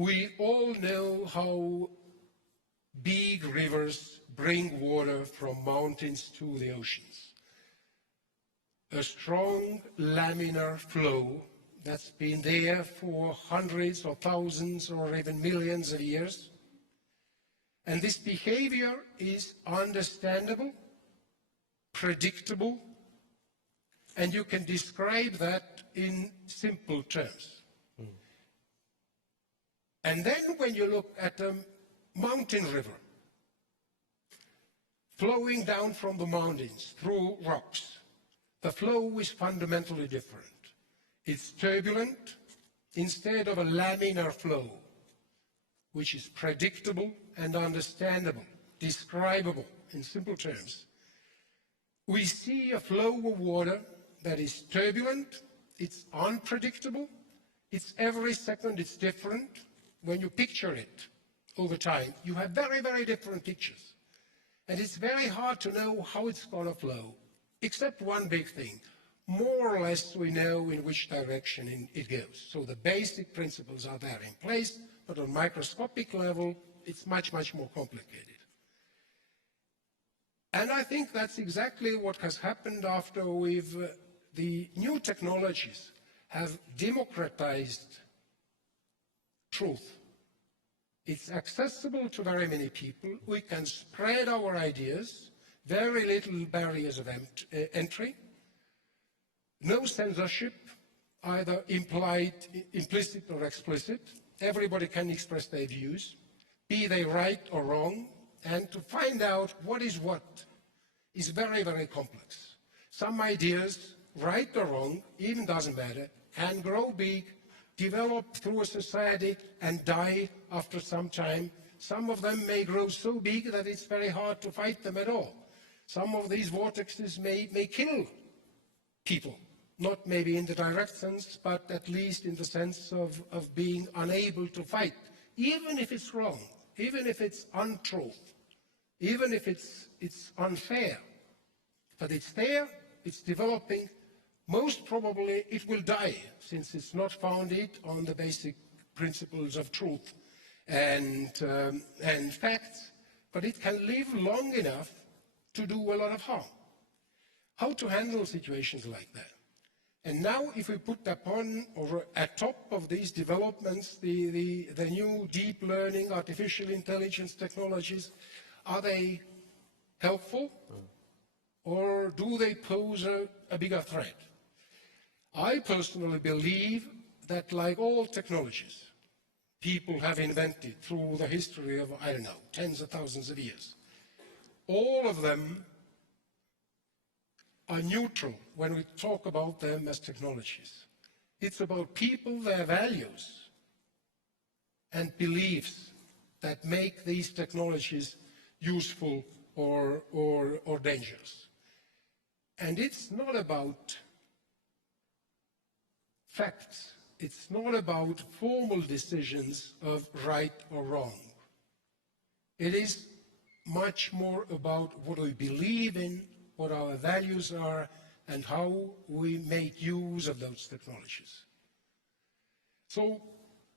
We all know how big rivers bring water from mountains to the oceans. A strong laminar flow that's been there for hundreds or thousands or even millions of years. And this behavior is understandable, predictable, and you can describe that in simple terms. And then when you look at a mountain river flowing down from the mountains through rocks, the flow is fundamentally different. It's turbulent instead of a laminar flow, which is predictable and understandable, describable in simple terms. We see a flow of water that is turbulent, it's unpredictable, it's every second it's different. When you picture it over time, you have very, very different pictures. And it's very hard to know how it's going to flow, except one big thing. More or less we know in which direction it goes. So the basic principles are there in place, but on microscopic level, it's much, much more complicated. And I think that's exactly what has happened after the new technologies have democratized truth. It's accessible to very many people. We can spread our ideas, very little barriers of entry, no censorship, either implied, implicit or explicit. Everybody can express their views, be they right or wrong, and to find out what is very, very complex. Some ideas, right or wrong, even doesn't matter, can grow big, develop through a society and die after some time. Some of them may grow so big that it's very hard to fight them at all. Some of these vortexes may kill people, not maybe in the direct sense, but at least in the sense of being unable to fight, even if it's wrong, even if it's untruth, even if it's unfair. But it's there, it's developing. Most probably it will die, since it's not founded on the basic principles of truth and facts, but it can live long enough to do a lot of harm. How to handle situations like that? And now if we put upon or at top of these developments the new deep learning, artificial intelligence technologies, are they helpful or do they pose a bigger threat? I personally believe that, like all technologies people have invented through the history of, I don't know, tens of thousands of years, all of them are neutral when we talk about them as technologies. It's about people, their values and beliefs that make these technologies useful or dangerous. And it's not about facts. It's not about formal decisions of right or wrong. It is much more about what we believe in, what our values are, and how we make use of those technologies. So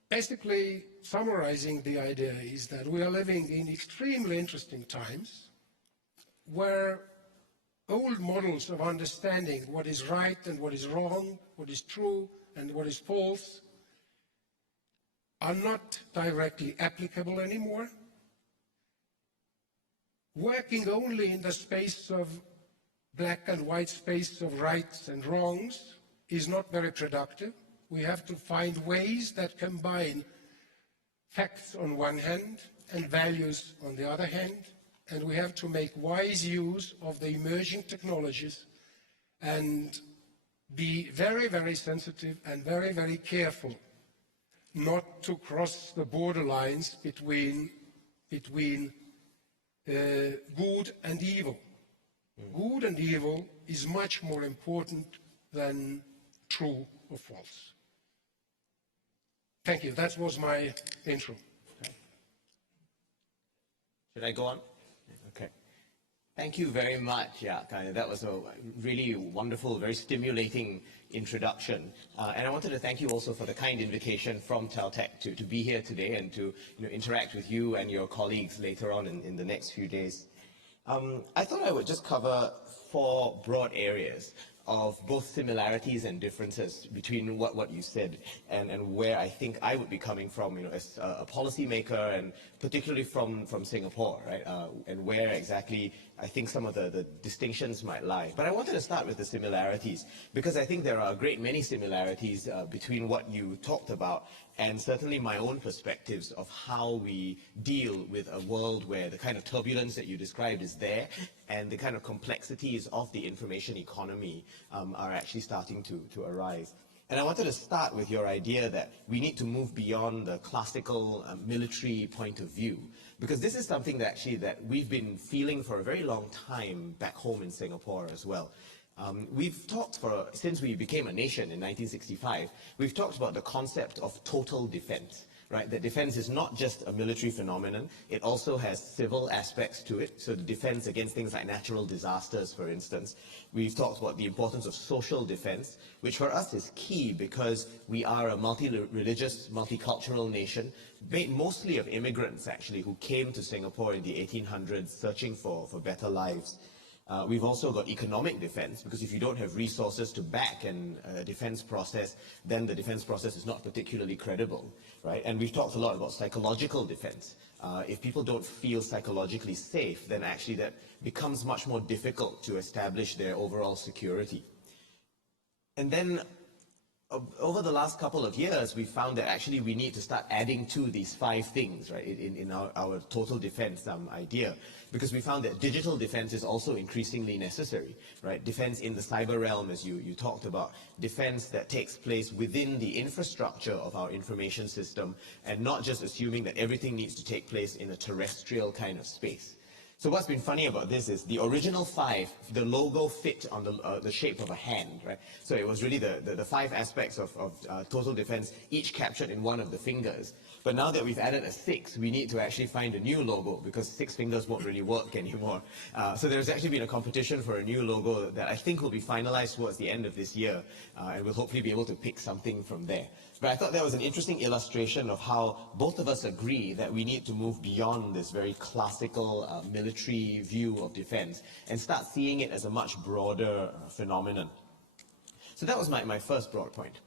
basically, summarizing the idea is that we are living in extremely interesting times where old models of understanding what is right and what is wrong, what is true and what is false, are not directly applicable anymore. Working only in the space of black and white space of rights and wrongs is not very productive. We have to find ways that combine facts on one hand and values on the other hand, and we have to make wise use of the emerging technologies and be very, very sensitive and very, very careful not to cross the borderlines between good and evil. Good and evil is much more important than true or false. Thank you. That was my intro. Should I go on? Okay. Thank you very much, Jaak. That was a really wonderful, very stimulating introduction. And I wanted to thank you also for the kind invitation from TalTech to be here today and to interact with you and your colleagues later on in the next few days. I thought I would just cover 4 broad areas of both similarities and differences between what you said and where I think I would be coming from, as a policymaker, and particularly from Singapore, right? And where exactly I think some of the distinctions might lie. But I wanted to start with the similarities, because I think there are a great many similarities between what you talked about and certainly my own perspectives of how we deal with a world where the kind of turbulence that you described is there, and the kind of complexities of the information economy are actually starting to arise. And I wanted to start with your idea that we need to move beyond the classical military point of view, because this is something that we've been feeling for a very long time back home in Singapore as well. We've talked since we became a nation in 1965, we've talked about the concept of total defense, right? That defense is not just a military phenomenon, it also has civil aspects to it. So the defense against things like natural disasters, for instance. We've talked about the importance of social defense, which for us is key because we are a multi-religious, multicultural nation, made mostly of immigrants, actually, who came to Singapore in the 1800s searching for better lives. We've also got economic defense, because if you don't have resources to back a defense process, then the defense process is not particularly credible, right? And we've talked a lot about psychological defense. If people don't feel psychologically safe, then actually that becomes much more difficult to establish their overall security. And then over the last couple of years, we found that actually we need to start adding to these 5 things, right, in our total defense idea, because we found that digital defense is also increasingly necessary, right? Defense in the cyber realm, as you talked about, defense that takes place within the infrastructure of our information system, and not just assuming that everything needs to take place in a terrestrial kind of space. So what's been funny about this is the original 5, the logo fit on the shape of a hand, right? So it was really the 5 aspects of total defense, each captured in one of the fingers. But now that we've added a 6, we need to actually find a new logo, because 6 fingers won't really work anymore. So there's actually been a competition for a new logo that I think will be finalized towards the end of this year, and we'll hopefully be able to pick something from there. But I thought that was an interesting illustration of how both of us agree that we need to move beyond this very classical military view of defense and start seeing it as a much broader phenomenon. So that was my first broad point.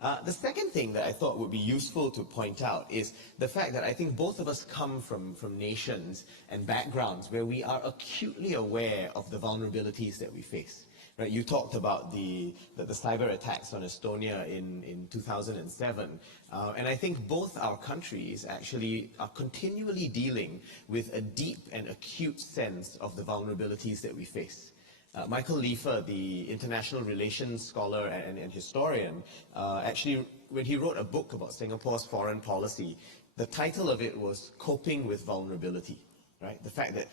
The second thing that I thought would be useful to point out is the fact that I think both of us come from nations and backgrounds where we are acutely aware of the vulnerabilities that we face. Right, you talked about the cyber attacks on Estonia in 2007, and I think both our countries actually are continually dealing with a deep and acute sense of the vulnerabilities that we face. Michael Liefer, the international relations scholar and historian, actually, when he wrote a book about Singapore's foreign policy, the title of it was Coping with Vulnerability. Right? The fact that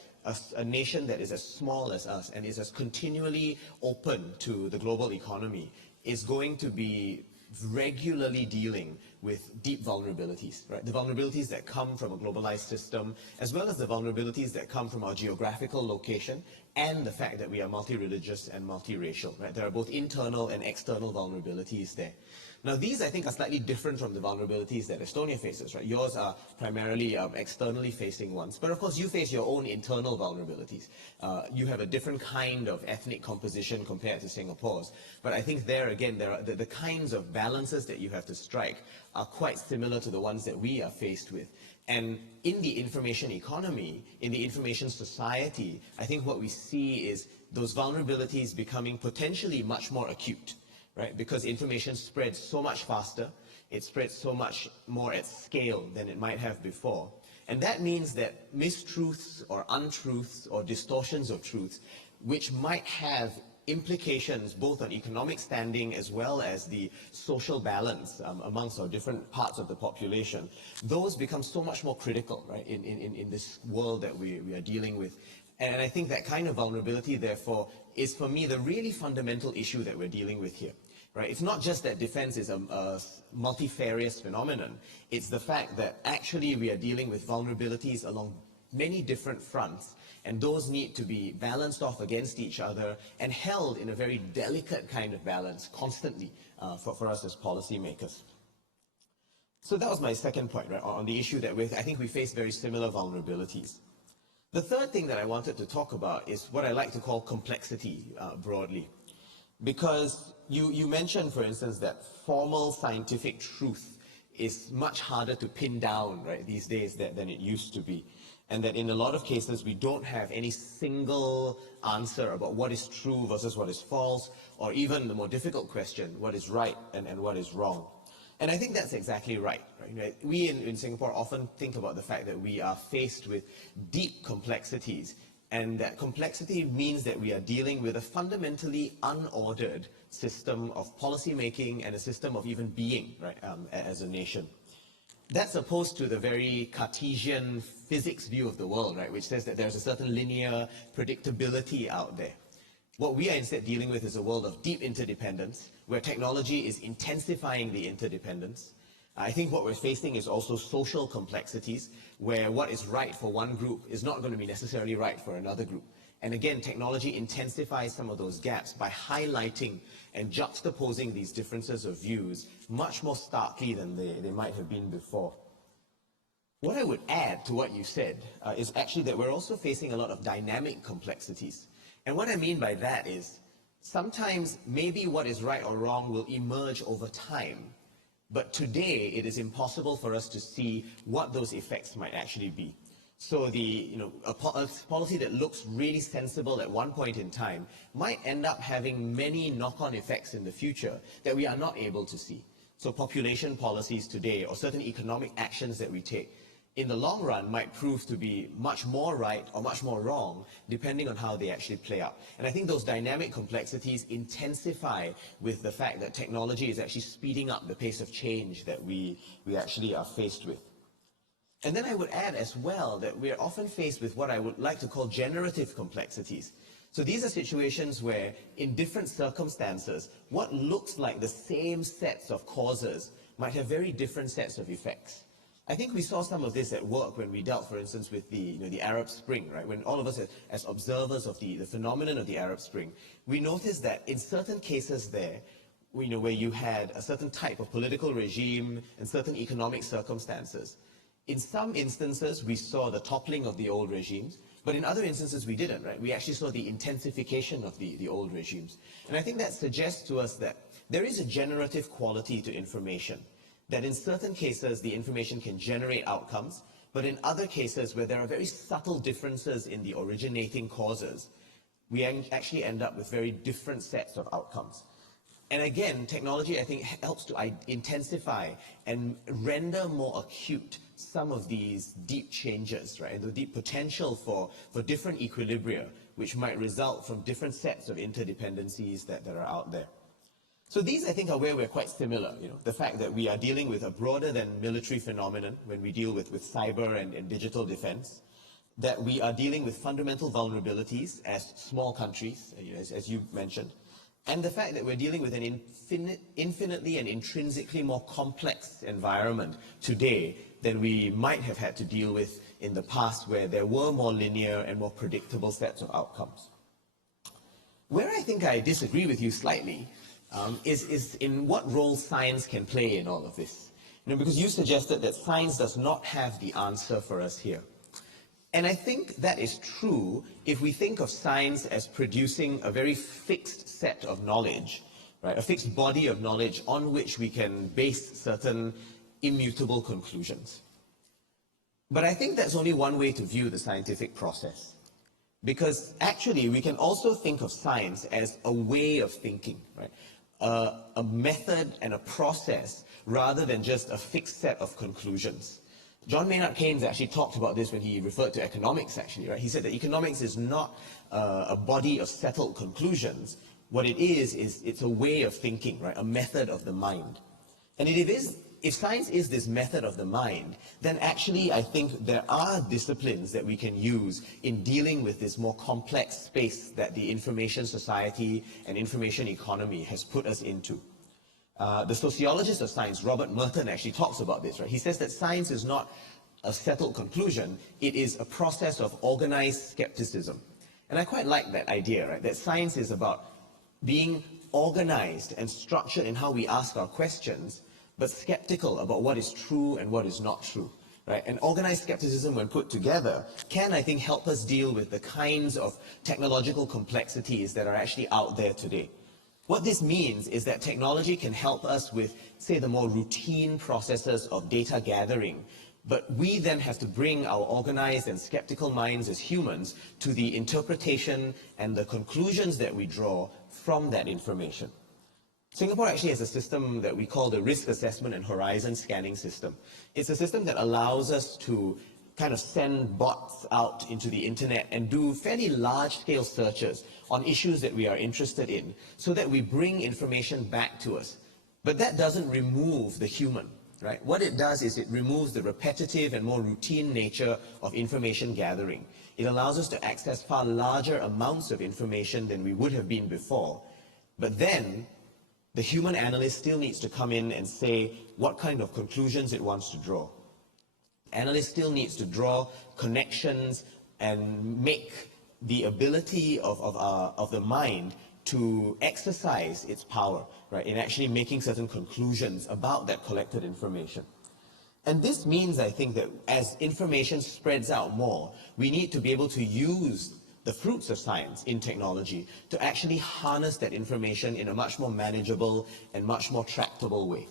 a nation that is as small as us and is as continually open to the global economy is going to be regularly dealing with deep vulnerabilities, right? The vulnerabilities that come from a globalized system, as well as the vulnerabilities that come from our geographical location and the fact that we are multi-religious and multiracial, right? There are both internal and external vulnerabilities there. Now, these, I think, are slightly different from the vulnerabilities that Estonia faces, right? Yours are primarily externally facing ones, but of course you face your own internal vulnerabilities. You have a different kind of ethnic composition compared to Singapore's, but I think there again, there are the kinds of balances that you have to strike are quite similar to the ones that we are faced with. And in the information economy, in the information society, I think what we see is those vulnerabilities becoming potentially much more acute. Right? Because information spreads so much faster, it spreads so much more at scale than it might have before. And that means that mistruths or untruths or distortions of truth, which might have implications both on economic standing as well as the social balance amongst our different parts of the population, those become so much more critical, right, in this world that we are dealing with. And I think that kind of vulnerability, therefore, is for me the really fundamental issue that we're dealing with here. Right? It's not just that defense is a multifarious phenomenon. It's the fact that actually we are dealing with vulnerabilities along many different fronts, and those need to be balanced off against each other and held in a very delicate kind of balance constantly for us as policymakers. So that was my second point, right, on the issue that I think we face very similar vulnerabilities. The third thing that I wanted to talk about is what I like to call complexity broadly. Because you mentioned, for instance, that formal scientific truth is much harder to pin down, right, these days than it used to be. And that in a lot of cases, we don't have any single answer about what is true versus what is false, or even the more difficult question, what is right and what is wrong. And I think that's exactly right. We in Singapore often think about the fact that we are faced with deep complexities, and that complexity means that we are dealing with a fundamentally unordered system of policy making and a system of even being, right, as a nation. That's opposed to the very Cartesian physics view of the world, right, which says that there's a certain linear predictability out there. What we are instead dealing with is a world of deep interdependence, where technology is intensifying the interdependence. I think what we're facing is also social complexities, where what is right for one group is not going to be necessarily right for another group. And again, technology intensifies some of those gaps by highlighting and juxtaposing these differences of views much more starkly than they might have been before. What I would add to what you said is actually that we're also facing a lot of dynamic complexities. And what I mean by that is, sometimes maybe what is right or wrong will emerge over time, but today it is impossible for us to see what those effects might actually be. So a policy that looks really sensible at one point in time might end up having many knock-on effects in the future that we are not able to see. So population policies today, or certain economic actions that we take, in the long run might prove to be much more right or much more wrong, depending on how they actually play out. And I think those dynamic complexities intensify with the fact that technology is actually speeding up the pace of change that we actually are faced with. And then I would add as well that we're often faced with what I would like to call generative complexities. So these are situations where, in different circumstances, what looks like the same sets of causes might have very different sets of effects. I think we saw some of this at work when we dealt, for instance, with the Arab Spring, right? When all of us, as observers of the phenomenon of the Arab Spring, we noticed that in certain cases there, where you had a certain type of political regime and certain economic circumstances, in some instances we saw the toppling of the old regimes, but in other instances we didn't, right? We actually saw the intensification of the old regimes. And I think that suggests to us that there is a generative quality to information, that in certain cases the information can generate outcomes, but in other cases where there are very subtle differences in the originating causes, we actually end up with very different sets of outcomes. And again, technology, I think, helps to intensify and render more acute some of these deep changes, right, and the deep potential for different equilibria, which might result from different sets of interdependencies that are out there. So these, I think, are where we're quite similar. The fact that we are dealing with a broader than military phenomenon when we deal with cyber and digital defense, that we are dealing with fundamental vulnerabilities as small countries, as you mentioned, and the fact that we're dealing with an infinitely and intrinsically more complex environment today than we might have had to deal with in the past, where there were more linear and more predictable sets of outcomes. Where I think I disagree with you slightly is in what role science can play in all of this. Because you suggested that science does not have the answer for us here. And I think that is true if we think of science as producing a very fixed set of knowledge, right? A fixed body of knowledge on which we can base certain immutable conclusions. But I think that's only one way to view the scientific process. Because actually we can also think of science as a way of thinking, right? A method and a process rather than just a fixed set of conclusions. John Maynard Keynes actually talked about this when he referred to economics, actually, right? He said that economics is not a body of settled conclusions. What it is it's a way of thinking, right? A method of the mind. And if science is this method of the mind, then actually I think there are disciplines that we can use in dealing with this more complex space that the information society and information economy has put us into. The sociologist of science, Robert Merton, actually talks about this, right? He says that science is not a settled conclusion. It is a process of organized skepticism. And I quite like that idea, right? That science is about being organized and structured in how we ask our questions, but skeptical about what is true and what is not true, right? And organized skepticism, when put together, can, I think, help us deal with the kinds of technological complexities that are actually out there today. What this means is that technology can help us with, say, the more routine processes of data gathering, but we then have to bring our organized and skeptical minds as humans to the interpretation and the conclusions that we draw from that information. Singapore actually has a system that we call the Risk Assessment and Horizon Scanning System. It's a system that allows us to kind of send bots out into the internet and do fairly large-scale searches on issues that we are interested in, so that we bring information back to us. But that doesn't remove the human, right? What it does is it removes the repetitive and more routine nature of information gathering. It allows us to access far larger amounts of information than we would have been before. But then, the human analyst still needs to come in and say what kind of conclusions it wants to draw. Analyst still needs to draw connections and make the ability of the mind to exercise its power, right, in actually making certain conclusions about that collected information. And this means, I think, that as information spreads out more, we need to be able to use the fruits of science in technology to actually harness that information in a much more manageable and much more tractable way.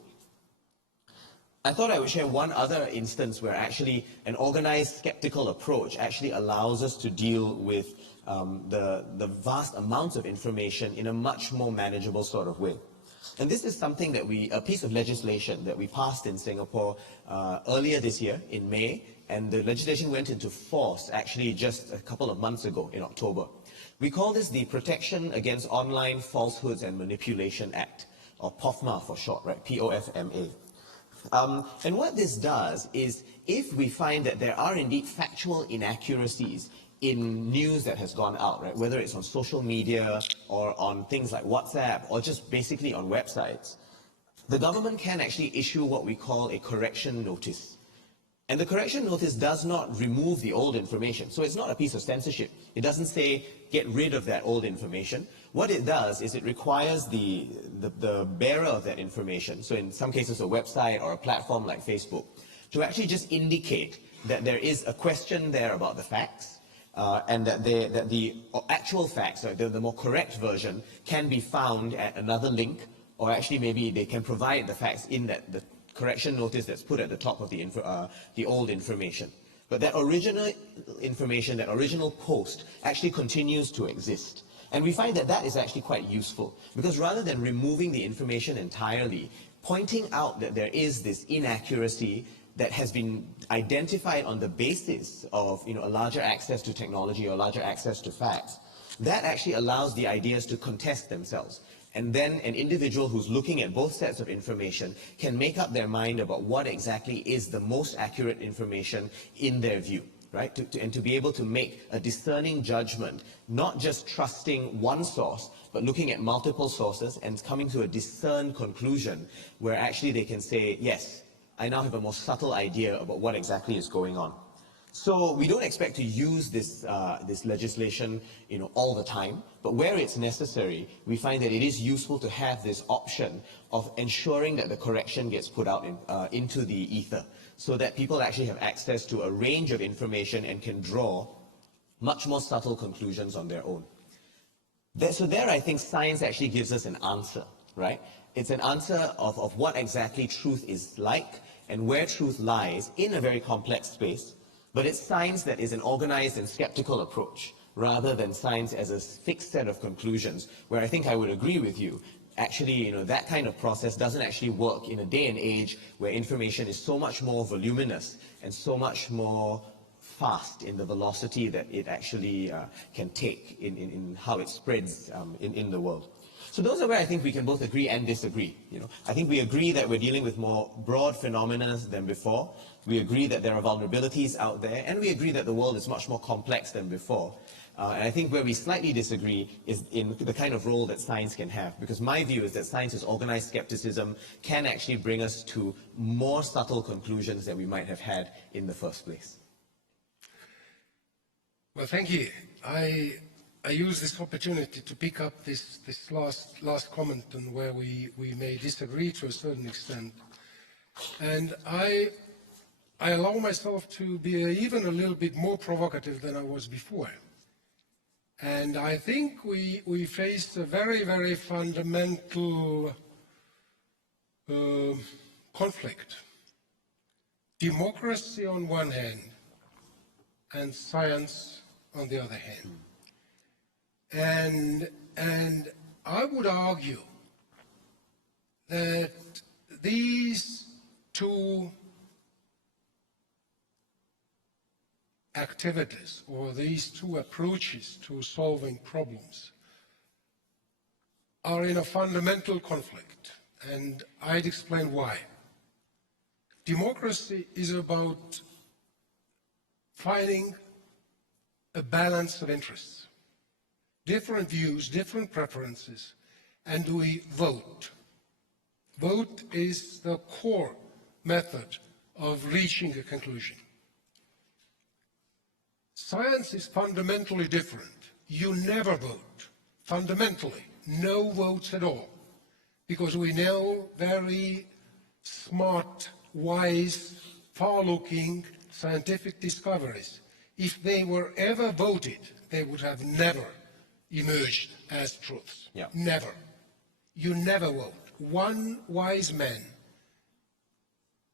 I thought I would share one other instance where actually an organized skeptical approach actually allows us to deal with the vast amounts of information in a much more manageable sort of way. And this is something that a piece of legislation that we passed in Singapore earlier this year in May, and the legislation went into force actually just a couple of months ago in October. We call this the Protection Against Online Falsehoods and Manipulation Act, or POFMA for short, right? POFMA. And what this does is, if we find that there are indeed factual inaccuracies in news that has gone out, right, whether it's on social media or on things like WhatsApp or just basically on websites, the government can actually issue what we call a correction notice. And the correction notice does not remove the old information. So it's not a piece of censorship. It doesn't say, get rid of that old information. What it does is it requires the bearer of that information, so in some cases a website or a platform like Facebook, to actually just indicate that there is a question there about the facts, and that the actual facts, or the more correct version, can be found at another link, or actually maybe they can provide the facts in the correction notice that's put at the top of the old information. But that original information, that original post, actually continues to exist. And we find that that is actually quite useful, because rather than removing the information entirely, pointing out that there is this inaccuracy that has been identified on the basis of a larger access to technology or larger access to facts, that actually allows the ideas to contest themselves. And then an individual who's looking at both sets of information can make up their mind about what exactly is the most accurate information in their view, right? And to be able to make a discerning judgment, not just trusting one source, but looking at multiple sources and coming to a discerned conclusion where actually they can say, yes, I now have a more subtle idea about what exactly is going on. So we don't expect to use this legislation, all the time, but where it's necessary, we find that it is useful to have this option of ensuring that the correction gets put out into the ether, so that people actually have access to a range of information and can draw much more subtle conclusions on their own. So there, I think science actually gives us an answer, right? It's an answer of what exactly truth is like and where truth lies in a very complex space. But it's science that is an organized and skeptical approach, rather than science as a fixed set of conclusions, where I think I would agree with you. Actually, that kind of process doesn't actually work in a day and age where information is so much more voluminous and so much more fast in the velocity that it actually can take in how it spreads in the world. So those are where I think we can both agree and disagree. I think we agree that we're dealing with more broad phenomena than before. We agree that there are vulnerabilities out there, and we agree that the world is much more complex than before. And I think where we slightly disagree is in the kind of role that science can have, because my view is that science's organized skepticism can actually bring us to more subtle conclusions than we might have had in the first place. Well, thank you. I use this opportunity to pick up this last comment on where we may disagree to a certain extent. And I allow myself to be even a little bit more provocative than I was before. And I think we face a very, very fundamental conflict. Democracy on one hand and science on the other hand. And I would argue that these two activities or these two approaches to solving problems are in a fundamental conflict, and I'd explain why. Democracy is about finding a balance of interests, different views, different preferences, and we vote. Vote is the core method of reaching a conclusion. Science is fundamentally different. You never vote. Fundamentally, no votes at all. Because we know very smart, wise, far-looking scientific discoveries. If they were ever voted, they would have never emerged as truths. Yeah. Never. You never vote. One wise man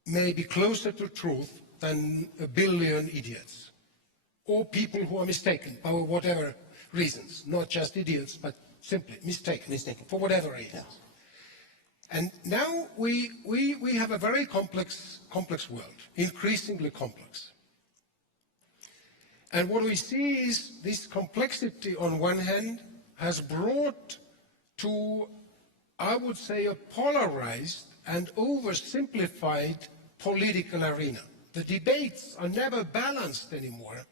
may be closer to truth than a billion idiots. Or people who are mistaken for whatever reasons, not just idiots, but simply mistaken for whatever reasons. Yeah. And now we have a very complex world, increasingly complex. And what we see is this complexity on one hand has brought to, I would say, a polarized and oversimplified political arena. The debates are never balanced anymore.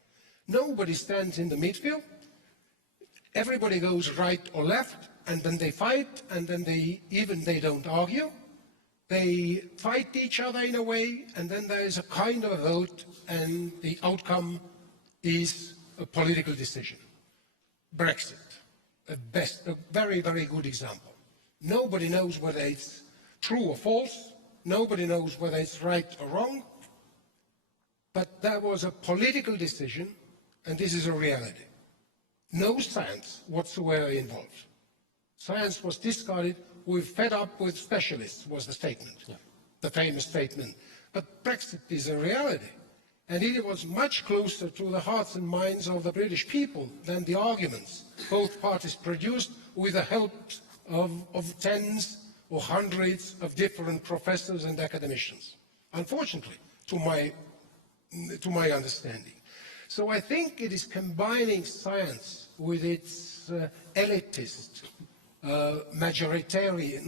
Nobody stands in the midfield. Everybody goes right or left, and then they fight, and then they don't argue. They fight each other in a way, and then there is a kind of a vote, and the outcome is a political decision. Brexit, a very, very good example. Nobody knows whether it's true or false. Nobody knows whether it's right or wrong. But that was a political decision. And this is a reality. No science whatsoever involved. Science was discarded. We're fed up with specialists, was the statement, the famous statement. But Brexit is a reality. And it was much closer to the hearts and minds of the British people than the arguments both parties produced with the help of tens or hundreds of different professors and academicians. Unfortunately, to my understanding. So I think it is combining science with its elitist, not majoritarian,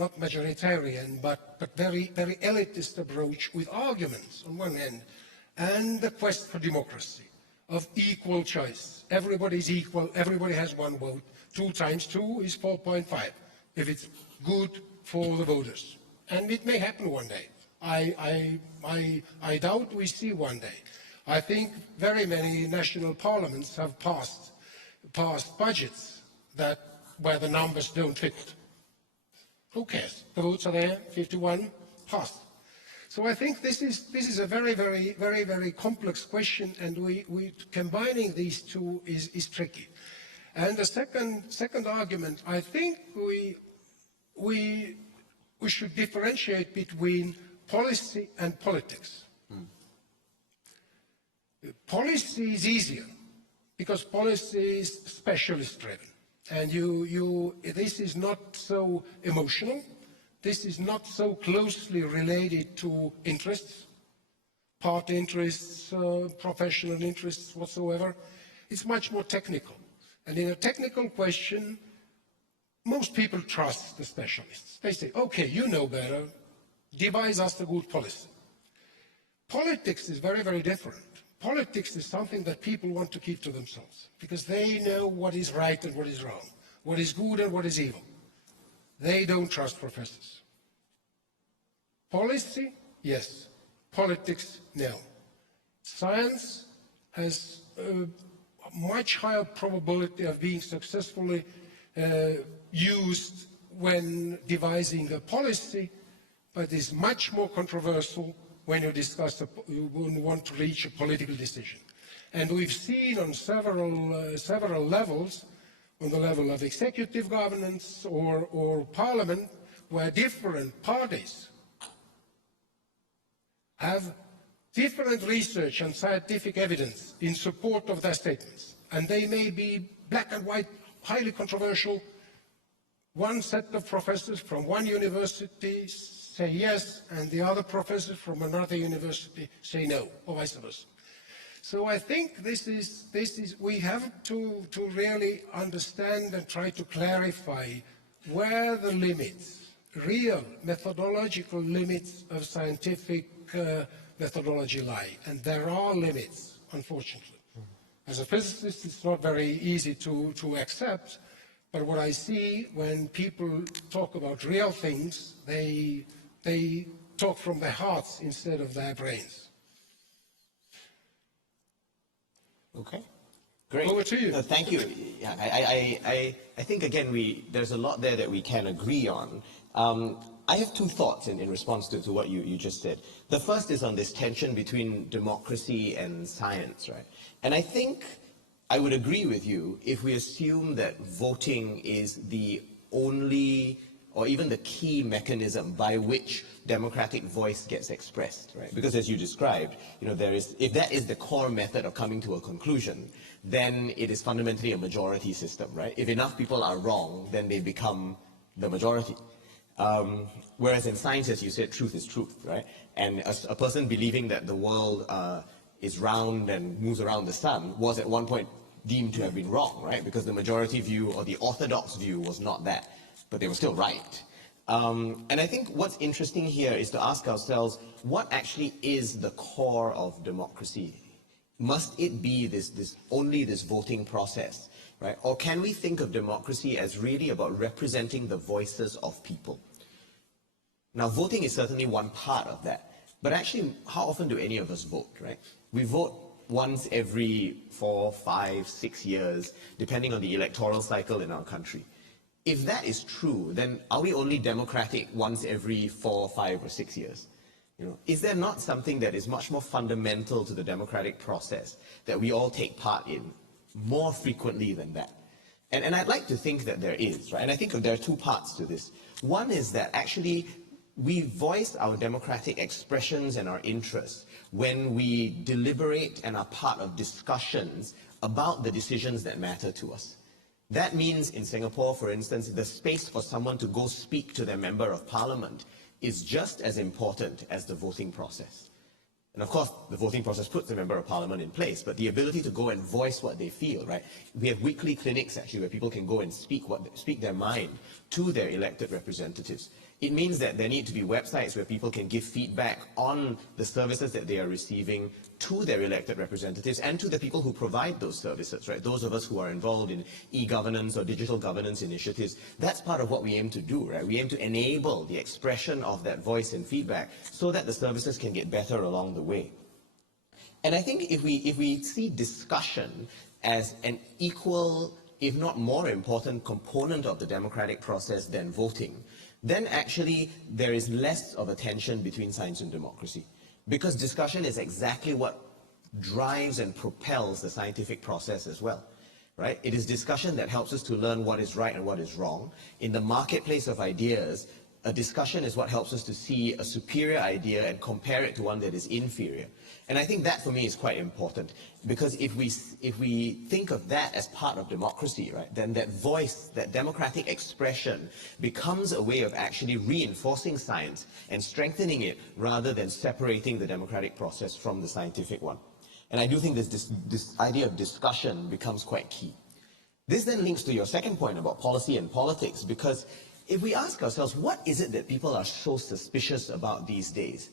but very, very elitist approach with arguments on one hand, and the quest for democracy, of equal choice. Everybody is equal, everybody has one vote. 2 times 2 is 4.5, if it's good for the voters. And it may happen one day. I doubt we see one day. I think very many national parliaments have passed budgets where the numbers don't fit. Who cares? The votes are there, 51, passed. So I think this is a very, very, very, very complex question, and we combining these two is tricky. And the second argument, I think we should differentiate between policy and politics. Policy is easier because policy is specialist driven, and this is not so emotional. This is not so closely related to interests, party interests, professional interests whatsoever. It's much more technical. And in a technical question, most people trust the specialists. They say, okay, you know better, devise us the good policy. Politics is very, very different. Politics is something that people want to keep to themselves because they know what is right and what is wrong, what is good and what is evil. They don't trust professors. Policy, yes. Politics, no. Science has a much higher probability of being successfully used when devising a policy, but is much more controversial when you discuss, you want to reach a political decision. And we've seen on several levels, on the level of executive governance or parliament, where different parties have different research and scientific evidence in support of their statements. And they may be black and white, highly controversial. One set of professors from one university say yes, and the other professors from another university say no, or vice versa. So I think we have to really understand and try to clarify where the limits, real methodological limits of scientific methodology lie. And there are limits, unfortunately. As a physicist, it's not very easy to accept, but what I see when people talk about real things, they talk from their hearts instead of their brains. Okay, great. Over to you. Thank you. Yeah, I think, again, there's a lot there that we can agree on. I have two thoughts in response to what you just said. The first is on this tension between democracy and science, right? And I think I would agree with you if we assume that voting is the only or even the key mechanism by which democratic voice gets expressed, right? Because as you described, if that is the core method of coming to a conclusion, then it is fundamentally a majority system, right? If enough people are wrong, then they become the majority. Whereas in science, as you said, truth is truth, right? And a person believing that the world is round and moves around the sun was at one point deemed to have been wrong, right? Because the majority view or the orthodox view was not that, but they were still right. And I think what's interesting here is to ask ourselves, what actually is the core of democracy? Must it be only this voting process, right? Or can we think of democracy as really about representing the voices of people? Now, voting is certainly one part of that. But actually, how often do any of us vote, right? We vote once every 4, 5, 6 years, depending on the electoral cycle in our country. If that is true, then are we only democratic once every 4, 5, or 6 years? Is there not something that is much more fundamental to the democratic process that we all take part in more frequently than that? And I'd like to think that there is, right? And I think there are two parts to this. One is that actually we voice our democratic expressions and our interests when we deliberate and are part of discussions about the decisions that matter to us. That means in Singapore, for instance, the space for someone to go speak to their member of parliament is just as important as the voting process. And of course, the voting process puts the member of parliament in place, but the ability to go and voice what they feel, right? We have weekly clinics, actually, where people can go and speak their mind to their elected representatives. It means that there need to be websites where people can give feedback on the services that they are receiving to their elected representatives and to the people who provide those services, right? Those of us who are involved in e-governance or digital governance initiatives, that's part of what we aim to do, right? We aim to enable the expression of that voice and feedback so that the services can get better along the way. And I think if we see discussion as an equal, if not more important component of the democratic process than voting, then actually there is less of a tension between science and democracy. Because discussion is exactly what drives and propels the scientific process as well, right? It is discussion that helps us to learn what is right and what is wrong. In the marketplace of ideas, a discussion is what helps us to see a superior idea and compare it to one that is inferior. And I think that for me is quite important, because if we think of that as part of democracy, right, then that voice, that democratic expression becomes a way of actually reinforcing science and strengthening it rather than separating the democratic process from the scientific one. And I do think this idea of discussion becomes quite key. This then links to your second point about policy and politics, because if we ask ourselves, what is it that people are so suspicious about these days?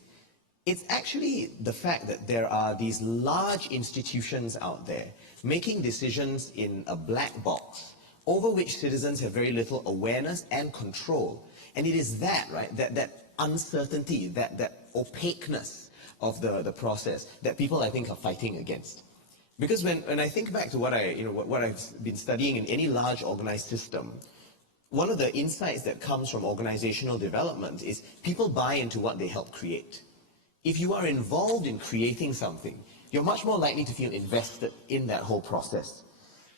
It's actually the fact that there are these large institutions out there making decisions in a black box over which citizens have very little awareness and control. And it is that, right, that uncertainty, that opaqueness of the process that people, I think, are fighting against. Because when I think back to what I've been studying in any large organized system, one of the insights that comes from organizational development is people buy into what they help create. If you are involved in creating something, you're much more likely to feel invested in that whole process.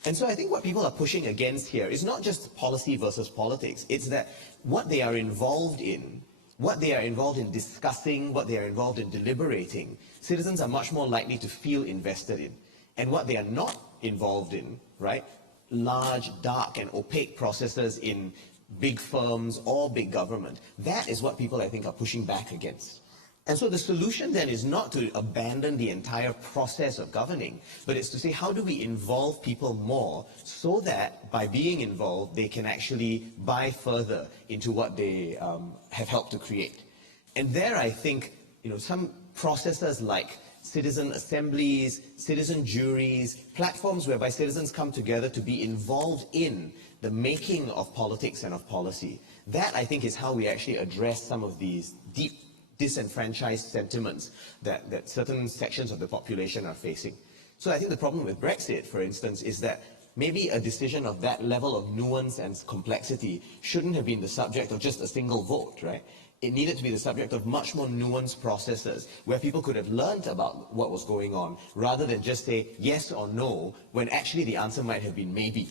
And so I think what people are pushing against here is not just policy versus politics, it's that what they are involved in, what they are involved in discussing, what they are involved in deliberating, citizens are much more likely to feel invested in. And what they are not involved in, right, large, dark, and opaque processes in big firms or big government, that is what people, I think, are pushing back against. And so the solution then is not to abandon the entire process of governing, but it's to say, how do we involve people more so that by being involved, they can actually buy further into what they have helped to create. And there, I think, some processes like citizen assemblies, citizen juries, platforms whereby citizens come together to be involved in the making of politics and of policy. That, I think, is how we actually address some of these deep disenfranchised sentiments that certain sections of the population are facing. So I think the problem with Brexit, for instance, is that maybe a decision of that level of nuance and complexity shouldn't have been the subject of just a single vote, right? It needed to be the subject of much more nuanced processes where people could have learned about what was going on rather than just say yes or no when actually the answer might have been maybe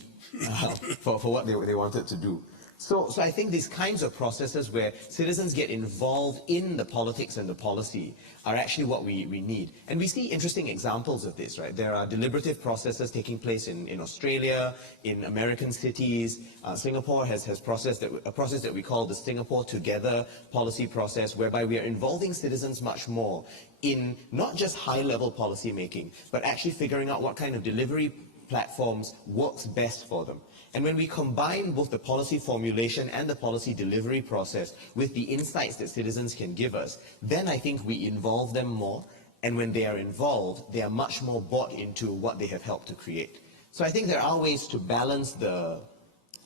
for what they wanted to do. So I think these kinds of processes where citizens get involved in the politics and the policy are actually what we need. And we see interesting examples of this, right? There are deliberative processes taking place in Australia, in American cities. Singapore has a process that we call the Singapore Together policy process, whereby we are involving citizens much more in not just high-level policy making, but actually figuring out what kind of delivery platforms works best for them. And when we combine both the policy formulation and the policy delivery process with the insights that citizens can give us, then I think we involve them more. And when they are involved, they are much more bought into what they have helped to create. So I think there are ways to balance the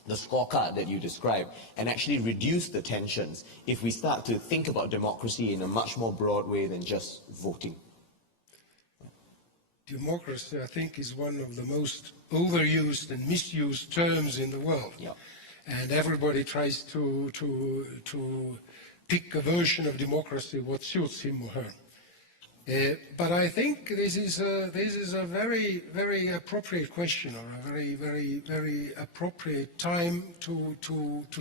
scorecard that you described and actually reduce the tensions if we start to think about democracy in a much more broad way than just voting. Democracy, I think, is one of the most overused and misused terms in the world. Yeah. And everybody tries to pick a version of democracy what suits him or her. But I think this is a very, very appropriate question, or a very, very, very appropriate time to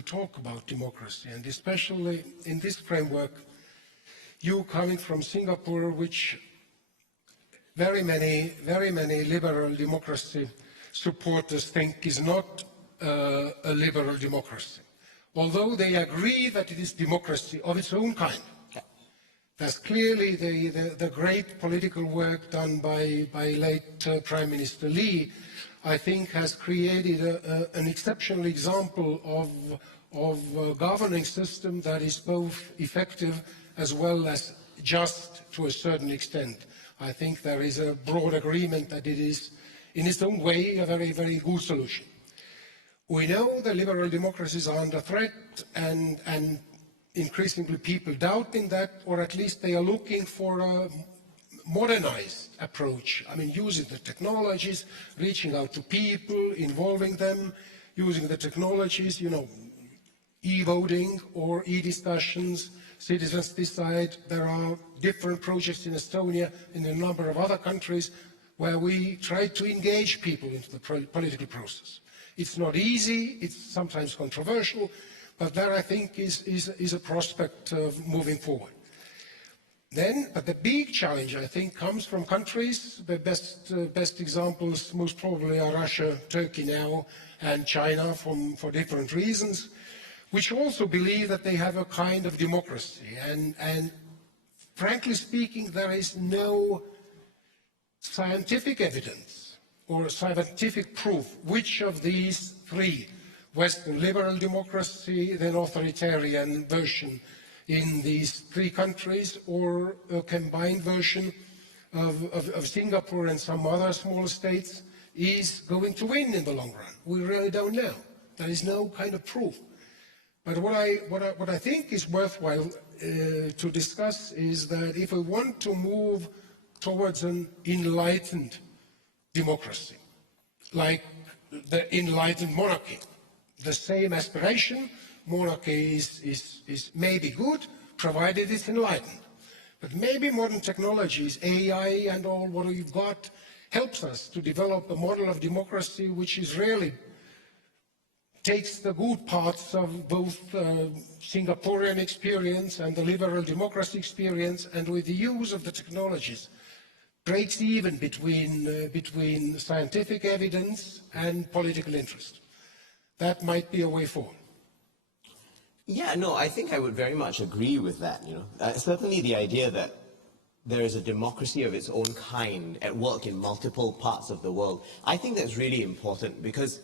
talk about democracy, and especially in this framework, you coming from Singapore, which very many liberal democracy supporters think is not a liberal democracy, although they agree that it is democracy of its own kind. That's clearly the great political work done by late Prime Minister Lee, I think, has created an exceptional example of a governing system that is both effective as well as just to a certain extent. I think there is a broad agreement that it is, in its own way, a very, very good solution. We know the liberal democracies are under threat, and increasingly people doubting that, or at least they are looking for a modernized approach. I mean, using the technologies, reaching out to people, involving them, using the technologies, e-voting or e-discussions. Citizens decide. There are different projects in Estonia, in a number of other countries, where we try to engage people into the political process. It's not easy, it's sometimes controversial, but there, I think, is a prospect of moving forward. But the big challenge, I think, comes from countries. The best examples most probably are Russia, Turkey now, and China for different reasons, which also believe that they have a kind of democracy. And frankly speaking, there is no scientific evidence or scientific proof which of these three, Western liberal democracy, then authoritarian version in these three countries, or a combined version of Singapore and some other small states, is going to win in the long run. We really don't know. There is no kind of proof. But what I think is worthwhile to discuss is that if we want to move towards an enlightened democracy, like the enlightened monarchy, the same aspiration, monarchy is maybe good, provided it's enlightened. But maybe modern technologies, AI and all what we've got, helps us to develop a model of democracy which is really takes the good parts of both Singaporean experience and the liberal democracy experience, and with the use of the technologies, breaks even between scientific evidence and political interest. That might be a way forward. Yeah, no, I think I would very much agree with that. Certainly the idea that there is a democracy of its own kind at work in multiple parts of the world, I think that's really important, because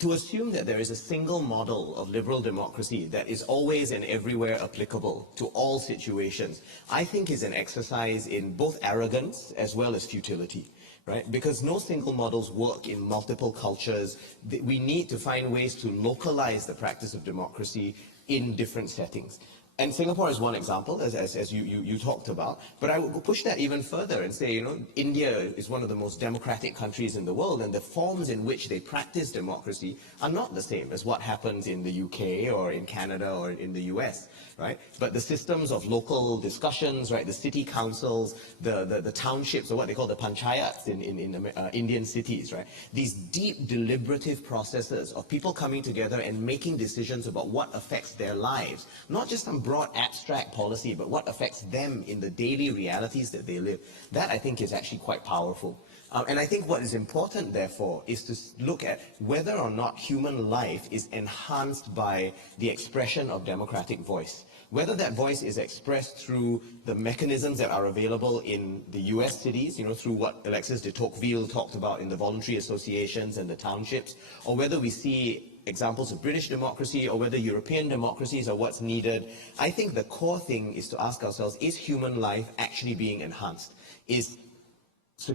to assume that there is a single model of liberal democracy that is always and everywhere applicable to all situations, I think is an exercise in both arrogance as well as futility, right? Because no single models work in multiple cultures. We need to find ways to localize the practice of democracy in different settings. And Singapore is one example, as you talked about, but I would push that even further and say, India is one of the most democratic countries in the world, and the forms in which they practice democracy are not the same as what happens in the UK or in Canada or in the US, right? But the systems of local discussions, right, the city councils, the townships, or what they call the panchayats in Indian cities, right? These deep deliberative processes of people coming together and making decisions about what affects their lives, not just some broad abstract policy, but what affects them in the daily realities that they live. That, I think, is actually quite powerful. And I think what is important, therefore, is to look at whether or not human life is enhanced by the expression of democratic voice. Whether that voice is expressed through the mechanisms that are available in the US cities, through what Alexis de Tocqueville talked about in the voluntary associations and the townships, or whether we see examples of British democracy, or whether European democracies are what's needed. I think the core thing is to ask ourselves, is human life actually being enhanced? Is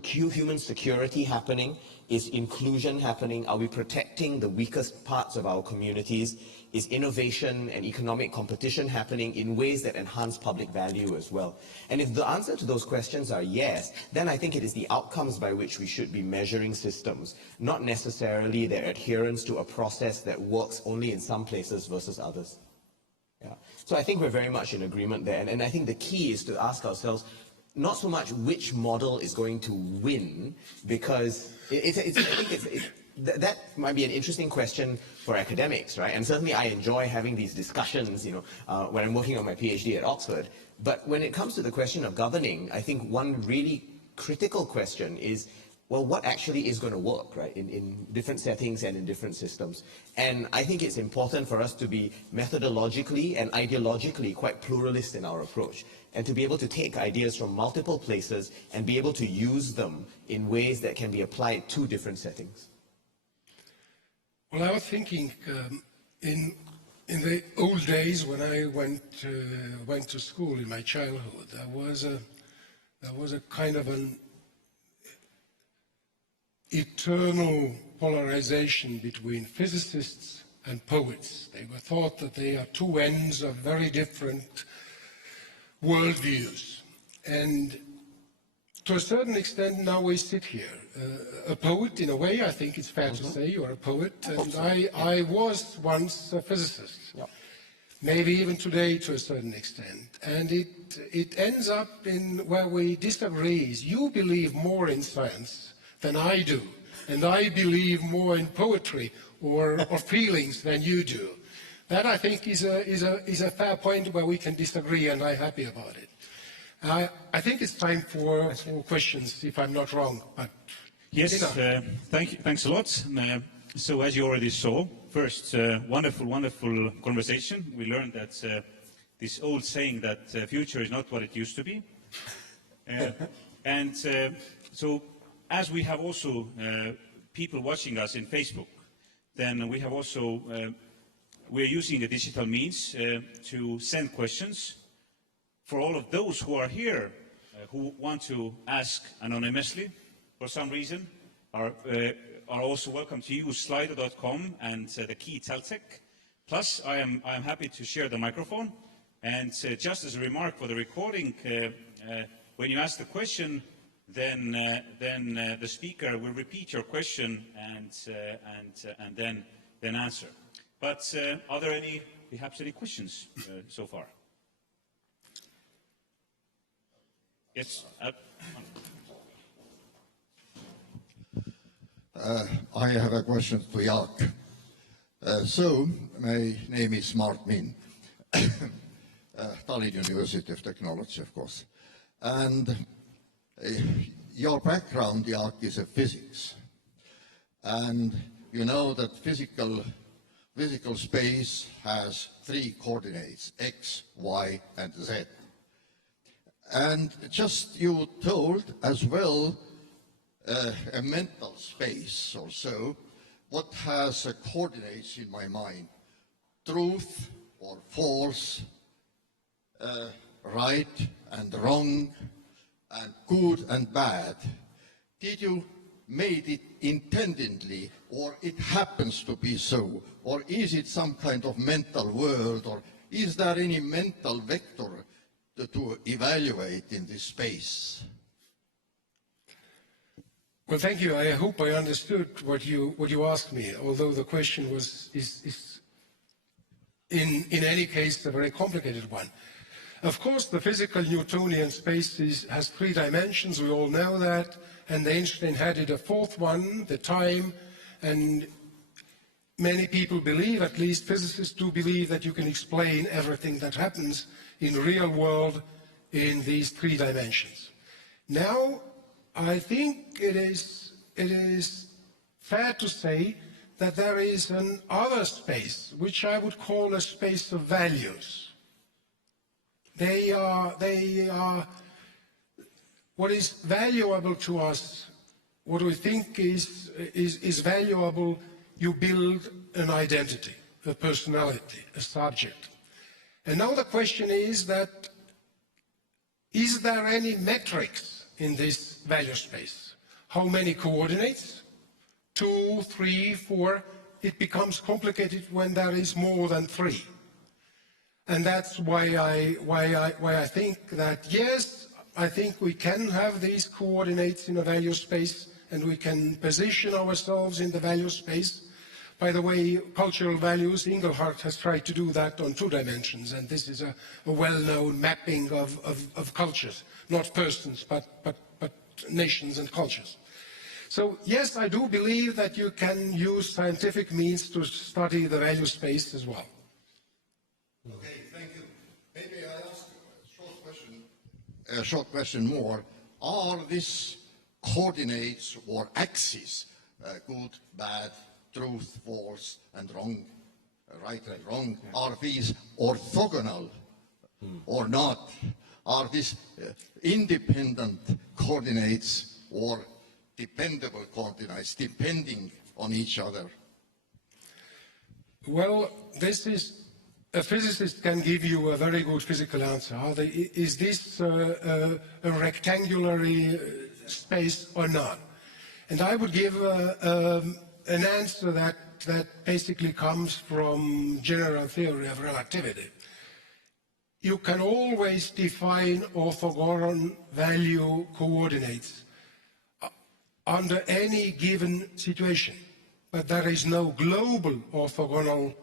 human security happening? Is inclusion happening? Are we protecting the weakest parts of our communities? Is innovation and economic competition happening in ways that enhance public value as well? And if the answer to those questions are yes, then I think it is the outcomes by which we should be measuring systems, not necessarily their adherence to a process that works only in some places versus others. Yeah. So I think we're very much in agreement there. And I think the key is to ask ourselves, not so much which model is going to win, because that might be an interesting question for academics, right? And certainly I enjoy having these discussions, when I'm working on my PhD at Oxford. But when it comes to the question of governing, I think one really critical question is, well, what actually is going to work, right, in different settings and in different systems? And I think it's important for us to be methodologically and ideologically quite pluralist in our approach, and to be able to take ideas from multiple places and be able to use them in ways that can be applied to different settings. Well, I was thinking in the old days when I went to school in my childhood, there was a kind of an eternal polarization between physicists and poets. They were thought that they are two ends of very different worldviews. And to a certain extent, now we sit here. A poet, in a way, I think it's fair to say you're a poet, and I was once a physicist. Yep. Maybe even today to a certain extent. And it ends up in where we disagree. You believe more in science than I do, and I believe more in poetry or feelings than you do. That, I think, is a fair point where we can disagree, and I'm happy about it. I think it's time for questions, if I'm not wrong. But yes, thanks a lot. So as you already saw, first, wonderful conversation. We learned that this old saying that future is not what it used to be. So as we have also people watching us in Facebook, then we have also, we're using the digital means to send questions for all of those who are here who want to ask anonymously for some reason, are also welcome to use slido.com and the key TalTech. Plus, I am happy to share the microphone. And just as a remark for the recording, when you ask the question, then the speaker will repeat your question and then answer. But are there perhaps any questions so far? Yes. I have a question to Jaak. My name is Martin, Tallinn University of Technology, of course. And your background, Jaak, is a physics. And you know that physical space has 3 coordinates, x, y, and z. And just you told as well a mental space or so, what has coordinates in my mind, truth or false, right and wrong, and good and bad. Did you made it intendedly, or it happens to be so, or is it some kind of mental world, or is there any mental vector to evaluate in this space? Well, thank you. I hope I understood what you asked me, although the question is in any case a very complicated one. Of course, the physical Newtonian space has 3 dimensions, we all know that, and Einstein added a 4th one, the time, and many people believe, at least physicists do believe, that you can explain everything that happens in the real world in these 3 dimensions. Now, I think it is fair to say that there is another space, which I would call a space of values. They are what is valuable to us, what we think is valuable, you build an identity, a personality, a subject. And now the question is that, is there any metrics in this value space? How many coordinates? 2, 3, 4? It becomes complicated when there is more than 3. And that's why I think that, yes, I think we can have these coordinates in a value space and we can position ourselves in the value space. By the way, cultural values, Engelhardt has tried to do that on 2 dimensions, and this is a well-known mapping of cultures, not persons, but nations and cultures. So, yes, I do believe that you can use scientific means to study the value space as well. Okay, thank you. Maybe I ask a short question more. Are these coordinates or axes, good, bad, truth, false, and wrong, right and wrong, are these orthogonal or not? Are these independent coordinates or dependable coordinates, depending on each other? Well, this is, a physicist can give you a very good physical answer. Is this a rectangular space or not? And I would give an answer that basically comes from general theory of relativity. You can always define orthogonal value coordinates under any given situation, but there is no global orthogonal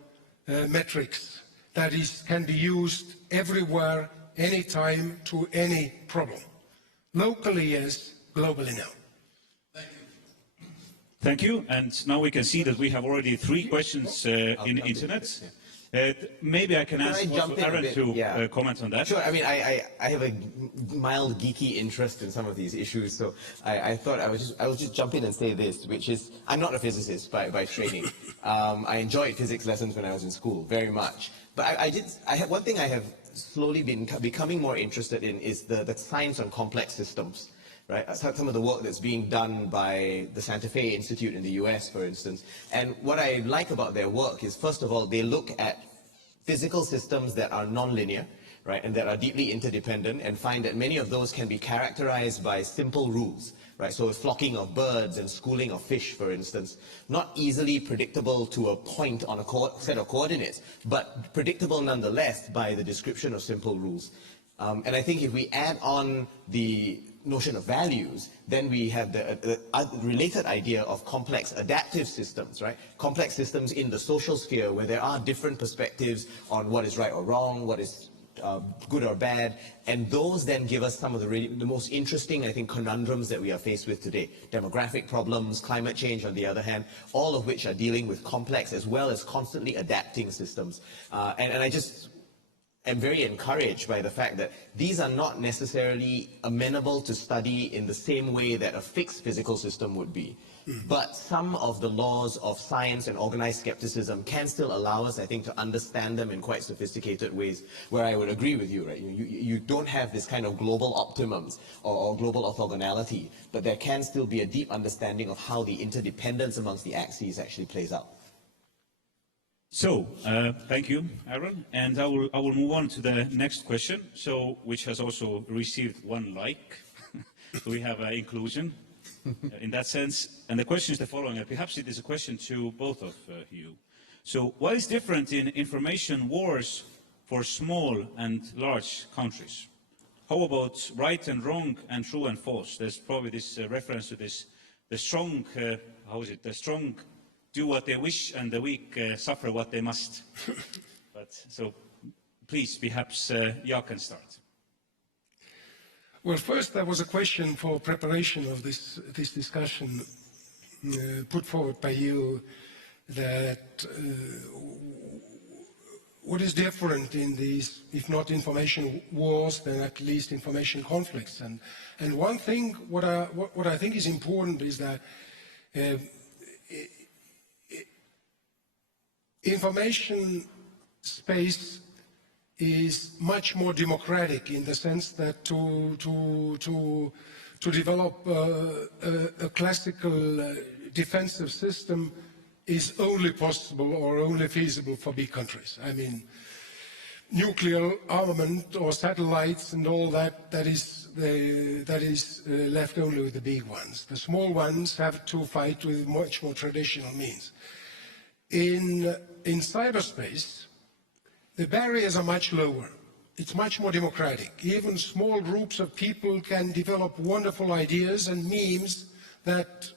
metrics that can be used everywhere, anytime, to any problem. Locally, yes, globally, no. Thank you. And now we can see that we have already 3 questions in the internet. Maybe I can ask Aaron to comment on that. Sure. I mean, I have a mild geeky interest in some of these issues, so I thought I would just jump in and say this, which is, I'm not a physicist by training. I enjoyed physics lessons when I was in school very much, but I have one thing I have slowly been becoming more interested in is the science on complex systems. right? Some of the work that's being done by the Santa Fe Institute in the US, for instance. And what I like about their work is, first of all, they look at physical systems that are nonlinear, right, and that are deeply interdependent, and find that many of those can be characterized by simple rules, right? So flocking of birds and schooling of fish, for instance, not easily predictable to a point on a set of coordinates, but predictable nonetheless by the description of simple rules. And I think if we add on the notion of values, then we have the related idea of complex adaptive systems, right? Complex systems in the social sphere where there are different perspectives on what is right or wrong, what is good or bad, and those then give us some of the most interesting, I think, conundrums that we are faced with today. Demographic problems, climate change on the other hand, all of which are dealing with complex as well as constantly adapting systems. And I just am very encouraged by the fact that these are not necessarily amenable to study in the same way that a fixed physical system would be. But some of the laws of science and organized skepticism can still allow us, I think, to understand them in quite sophisticated ways, where I would agree with you, right? You don't have this kind of global optimums or global orthogonality, but there can still be a deep understanding of how the interdependence amongst the axes actually plays out. So, thank you, Aaron. And I will move on to the next question, which has also received 1 like. So we have inclusion in that sense. And the question is the following, and perhaps it is a question to both of you. So, what is different in information wars for small and large countries? How about right and wrong and true and false? There's probably this reference to this, the strong, the strong do what they wish and the weak suffer what they must. But so please, perhaps Jaak can start. Well, first there was a question for preparation of this discussion put forward by you, that what is different in these, if not information wars, then at least information conflicts. And one thing, what I think is important is that information space is much more democratic in the sense that to develop a classical defensive system is only possible or only feasible for big countries. I mean, nuclear armament or satellites and all that, that is left only with the big ones. The small ones have to fight with much more traditional means. In cyberspace, the barriers are much lower. It's much more democratic. Even small groups of people can develop wonderful ideas and memes that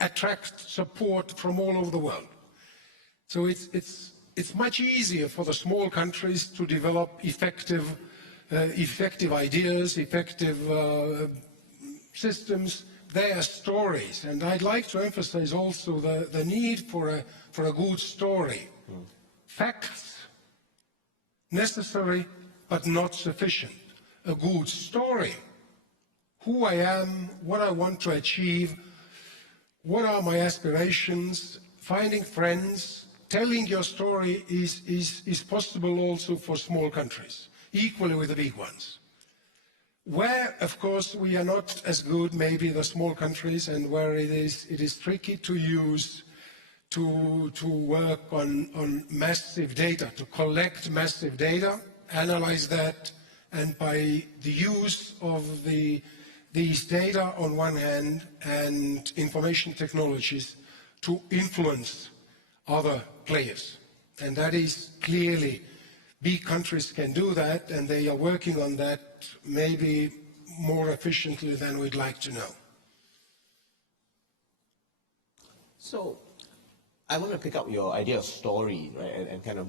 attract support from all over the world. So it's much easier for the small countries to develop effective ideas, effective systems, their stories. And I'd like to emphasize also the need for a good story. Facts, necessary but not sufficient. A good story. Who I am, what I want to achieve, what are my aspirations, finding friends, telling your story is possible also for small countries, equally with the big ones. Where, of course, we are not as good, maybe the small countries, and where it is tricky to use to work on massive data, to collect massive data, analyze that, and by the use of these data on one hand and information technologies to influence other players. And that is clearly, big countries can do that, and they are working on that maybe more efficiently than we'd like to know. So, I want to pick up your idea of story, right, and kind of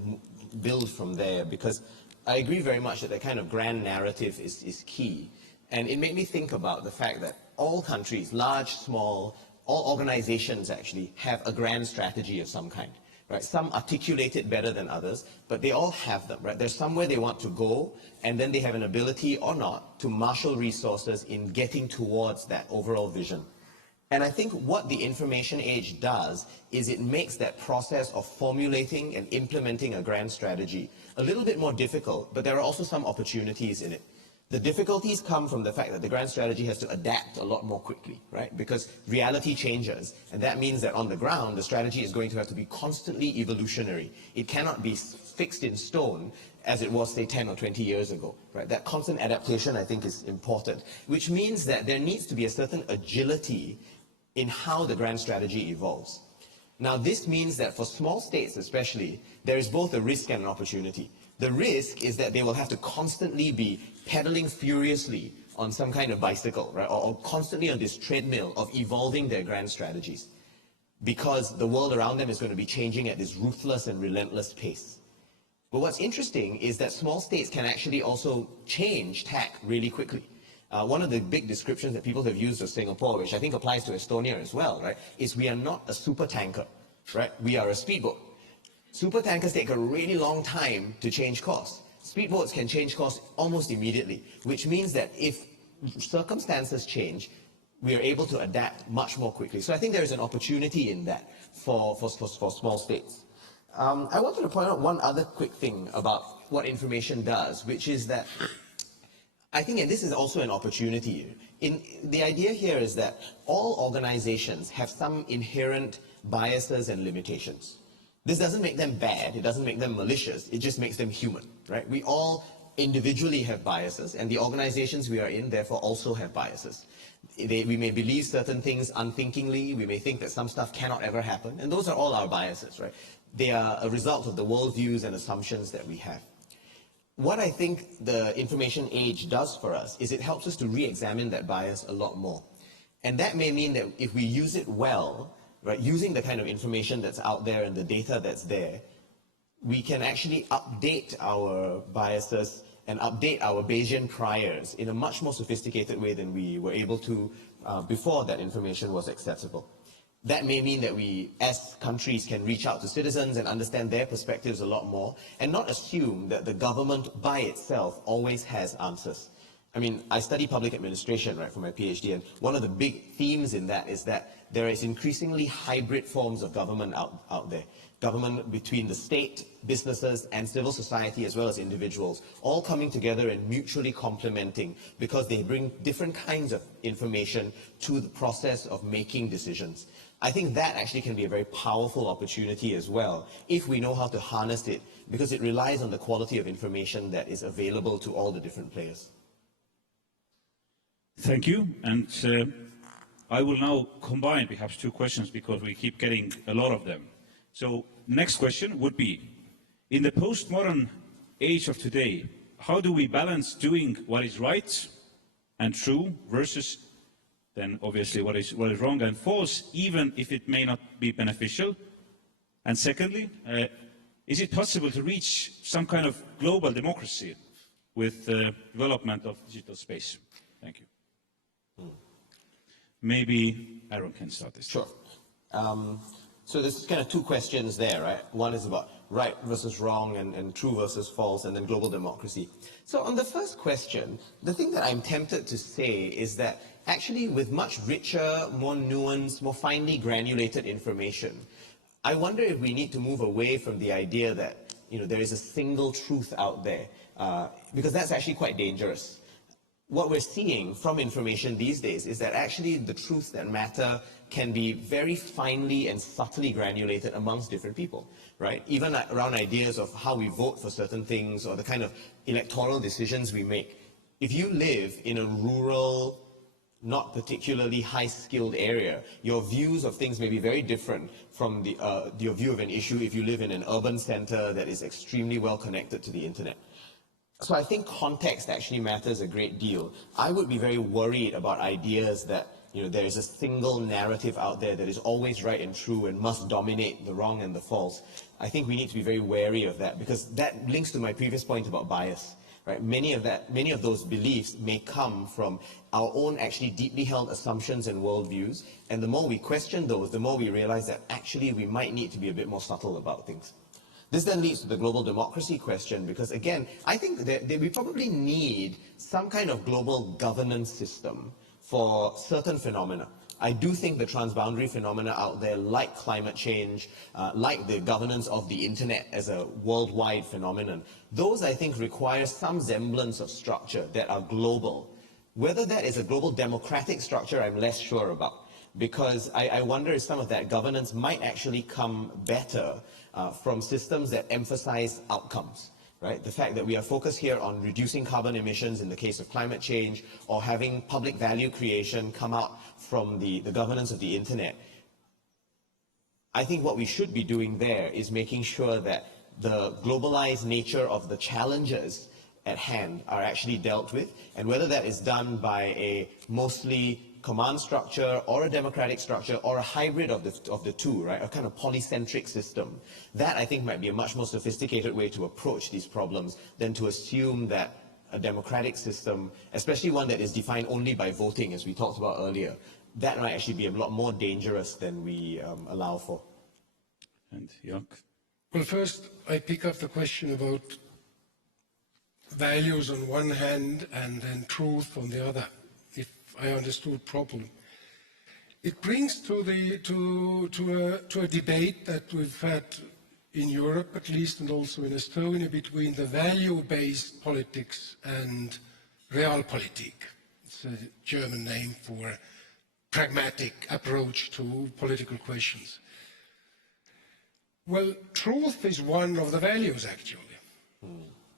build from there, because I agree very much that kind of grand narrative is key. And it made me think about the fact that all countries, large, small, all organizations actually have a grand strategy of some kind. Right? Some articulate it better than others, but they all have them. Right? There's somewhere they want to go, and then they have an ability or not to marshal resources in getting towards that overall vision. And I think what the information age does is it makes that process of formulating and implementing a grand strategy a little bit more difficult, but there are also some opportunities in it. The difficulties come from the fact that the grand strategy has to adapt a lot more quickly, right? Because reality changes, and that means that on the ground, the strategy is going to have to be constantly evolutionary. It cannot be fixed in stone as it was, say, 10 or 20 years ago, right? That constant adaptation, I think, is important, which means that there needs to be a certain agility in how the grand strategy evolves. Now, this means that for small states especially, there is both a risk and an opportunity. The risk is that they will have to constantly be pedaling furiously on some kind of bicycle, right? Or constantly on this treadmill of evolving their grand strategies, because the world around them is going to be changing at this ruthless and relentless pace. But what's interesting is that small states can actually also change tack really quickly. One of the big descriptions that people have used of Singapore, which I think applies to Estonia as well, right, is we are not a super tanker, right? We are a speedboat. Super tankers take a really long time to change course. Speedboats can change course almost immediately, which means that if circumstances change, we are able to adapt much more quickly. So I think there is an opportunity in that for small states. I wanted to point out one other quick thing about what information does, which is that I think, and this is also an opportunity, the idea here is that all organizations have some inherent biases and limitations. This doesn't make them bad, it doesn't make them malicious, it just makes them human, right? We all individually have biases, and the organizations we are in, therefore, also have biases. We may believe certain things unthinkingly, we may think that some stuff cannot ever happen, and those are all our biases, right? They are a result of the worldviews and assumptions that we have. What I think the information age does for us is it helps us to re-examine that bias a lot more. And that may mean that if we use it well, right, using the kind of information that's out there and the data that's there, we can actually update our biases and update our Bayesian priors in a much more sophisticated way than we were able to before that information was accessible. That may mean that we, as countries, can reach out to citizens and understand their perspectives a lot more, and not assume that the government by itself always has answers. I mean, I study public administration, right, for my PhD, and one of the big themes in that is that there is increasingly hybrid forms of government out there. Government between the state, businesses, and civil society, as well as individuals, all coming together and mutually complementing, because they bring different kinds of information to the process of making decisions. I think that actually can be a very powerful opportunity as well, if we know how to harness it, because it relies on the quality of information that is available to all the different players. Thank you. And I will now combine perhaps two questions, because we keep getting a lot of them. So next question would be, in the postmodern age of today, how do we balance doing what is right and true versus then obviously what is wrong and false, even if it may not be beneficial? And secondly, is it possible to reach some kind of global democracy with the development of digital space? Thank you. Maybe Aaron can start this. Sure. So there's kind of two questions there, right? One is about right versus wrong and true versus false, and then global democracy. So on the first question, the thing that I'm tempted to say is that actually with much richer, more nuanced, more finely granulated information, I wonder if we need to move away from the idea that, there is a single truth out there, because that's actually quite dangerous. What we're seeing from information these days is that actually the truths that matter can be very finely and subtly granulated amongst different people, right? Even around ideas of how we vote for certain things or the kind of electoral decisions we make. If you live in a rural, not particularly high-skilled area, your views of things may be very different from your view of an issue if you live in an urban center that is extremely well connected to the internet. So I think context actually matters a great deal. I would be very worried about ideas that there is a single narrative out there that is always right and true and must dominate the wrong and the false. I think we need to be very wary of that, because that links to my previous point about bias. Right? Many of those beliefs may come from our own actually deeply held assumptions and worldviews, and the more we question those, the more we realize that actually we might need to be a bit more subtle about things. This then leads to the global democracy question, because again, I think that we probably need some kind of global governance system for certain phenomena. I do think the transboundary phenomena out there, like climate change, like the governance of the internet as a worldwide phenomenon, those I think require some semblance of structure that are global. Whether that is a global democratic structure, I'm less sure about, because I wonder if some of that governance might actually come better from systems that emphasize outcomes. Right? The fact that we are focused here on reducing carbon emissions in the case of climate change, or having public value creation come out from the governance of the internet. I think what we should be doing there is making sure that the globalized nature of the challenges at hand are actually dealt with, and whether that is done by a mostly command structure or a democratic structure or a hybrid of the two, right? A kind of polycentric system. That I think might be a much more sophisticated way to approach these problems than to assume that a democratic system, especially one that is defined only by voting, as we talked about earlier, that might actually be a lot more dangerous than we allow for. And Jaak? Well, first, I pick up the question about values on one hand and then truth on the other, if I understood properly. It brings to a debate that we've had in Europe, at least, and also in Estonia, between the value-based politics and realpolitik. It's a German name for a pragmatic approach to political questions. Well, truth is one of the values, actually.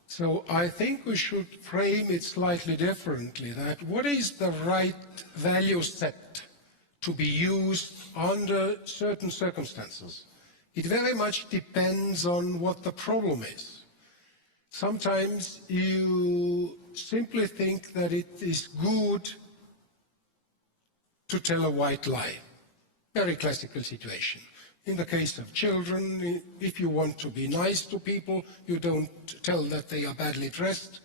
So I think we should frame it slightly differently, that what is the right value set to be used under certain circumstances? It very much depends on what the problem is. Sometimes you simply think that it is good to tell a white lie. Very classical situation. In the case of children, if you want to be nice to people, you don't tell that they are badly dressed.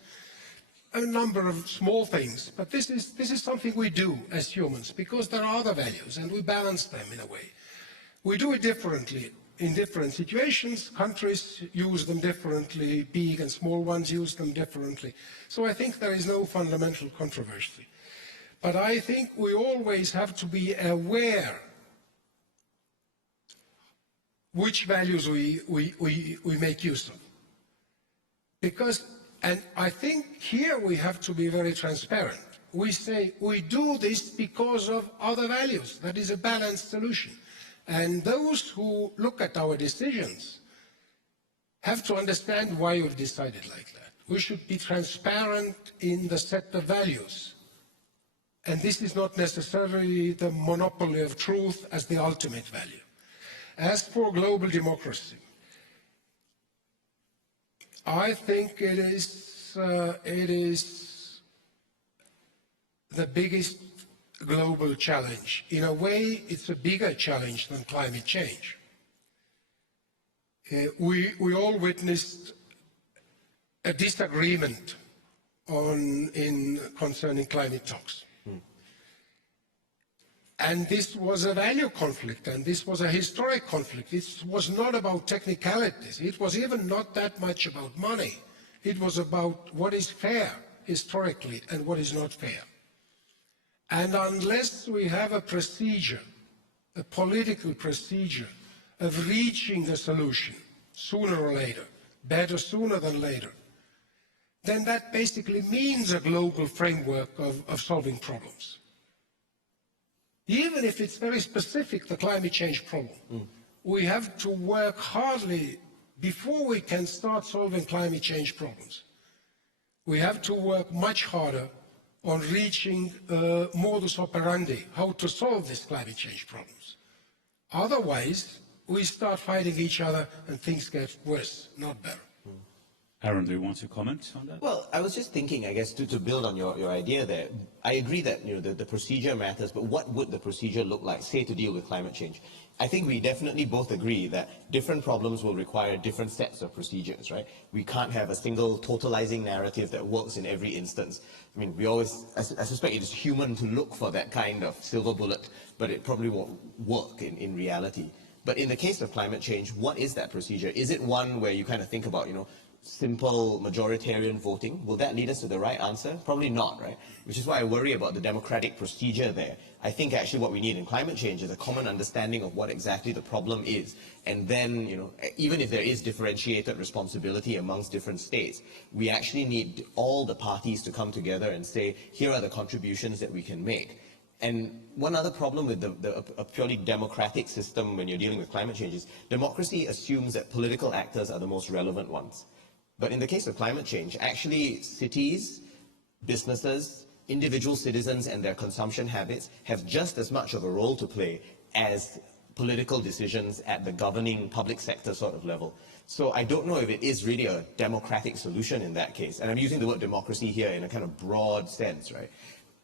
A number of small things, but this is something we do as humans, because there are other values, and we balance them in a way. We do it differently in different situations. Countries use them differently, big and small ones use them differently. So I think there is no fundamental controversy. But I think we always have to be aware which values we make use of. Because, and I think here we have to be very transparent. We say we do this because of other values. That is a balanced solution. And those who look at our decisions have to understand why we've decided like that. We should be transparent in the set of values. And this is not necessarily the monopoly of truth as the ultimate value. As for global democracy, I think it is the biggest global challenge. In a way, it's a bigger challenge than climate change. We all witnessed a disagreement concerning climate talks. And this was a value conflict, and this was a historic conflict. It was not about technicalities. It was even not that much about money. It was about what is fair historically and what is not fair. And unless we have a procedure, a political procedure of reaching a solution sooner or later, better sooner than later, then that basically means a global framework of solving problems. Even if it's very specific, the climate change problem, we have to work hardly before we can start solving climate change problems. We have to work much harder on reaching modus operandi, how to solve these climate change problems. Otherwise, we start fighting each other and things get worse, not better. Aaron, do you want to comment on that? Well, I was just thinking, I guess, to build on your idea there. I agree that the procedure matters, but what would the procedure look like, say, to deal with climate change? I think we definitely both agree that different problems will require different sets of procedures, right? We can't have a single totalizing narrative that works in every instance. I mean, I suspect it is human to look for that kind of silver bullet, but it probably won't work in reality. But in the case of climate change, what is that procedure? Is it one where you kind of think about, simple majoritarian voting. Will that lead us to the right answer? Probably not, right? Which is why I worry about the democratic procedure there. I think actually what we need in climate change is a common understanding of what exactly the problem is. And then, even if there is differentiated responsibility amongst different states, we actually need all the parties to come together and say, here are the contributions that we can make. And one other problem with a purely democratic system when you're dealing with climate change is democracy assumes that political actors are the most relevant ones. But in the case of climate change, actually cities, businesses, individual citizens and their consumption habits have just as much of a role to play as political decisions at the governing public sector sort of level. So I don't know if it is really a democratic solution in that case. And I'm using the word democracy here in a kind of broad sense, right?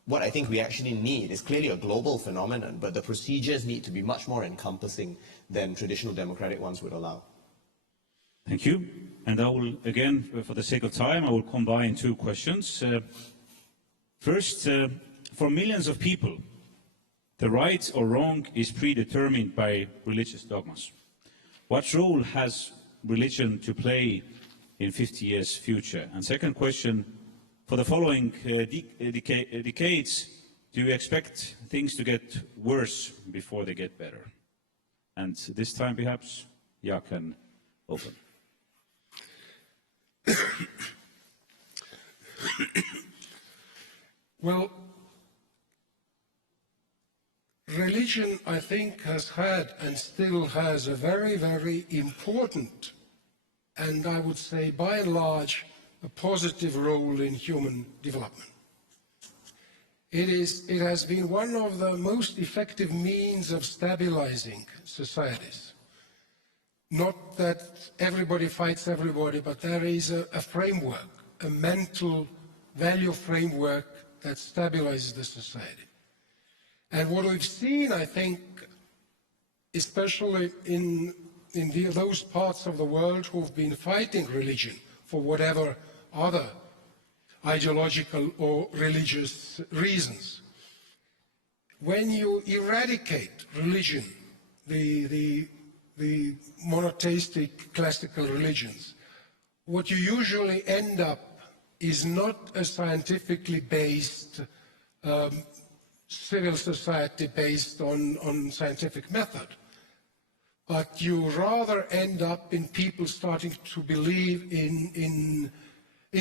What I think we actually need is clearly a global phenomenon, but the procedures need to be much more encompassing than traditional democratic ones would allow. Thank you. And I will, again, for the sake of time, I will combine two questions. First, for millions of people, the right or wrong is predetermined by religious dogmas. What role has religion to play in 50 years' future? And second question, for the following decades, do you expect things to get worse before they get better? And this time, perhaps, Jaak can open. Well, religion, I think, has had and still has a very, very important, and I would say by and large, a positive role in human development. It has been one of the most effective means of stabilizing societies. Not that everybody fights everybody, but there is a framework, a mental value framework that stabilizes the society. And what we've seen, I think, especially in those parts of the world who've been fighting religion for whatever other ideological or religious reasons, when you eradicate religion, the monotheistic classical religions, what you usually end up is not a scientifically based civil society based on scientific method, but you rather end up in people starting to believe in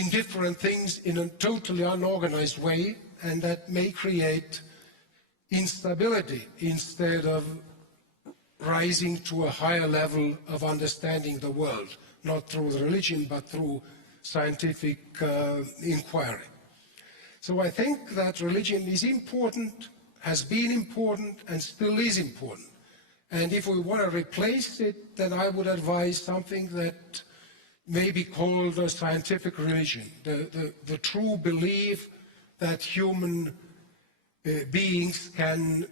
different things in a totally unorganized way, and that may create instability instead of rising to a higher level of understanding the world, not through the religion, but through scientific inquiry. So I think that religion is important, has been important, and still is important. And if we want to replace it, then I would advise something that may be called a scientific religion, the true belief that human beings can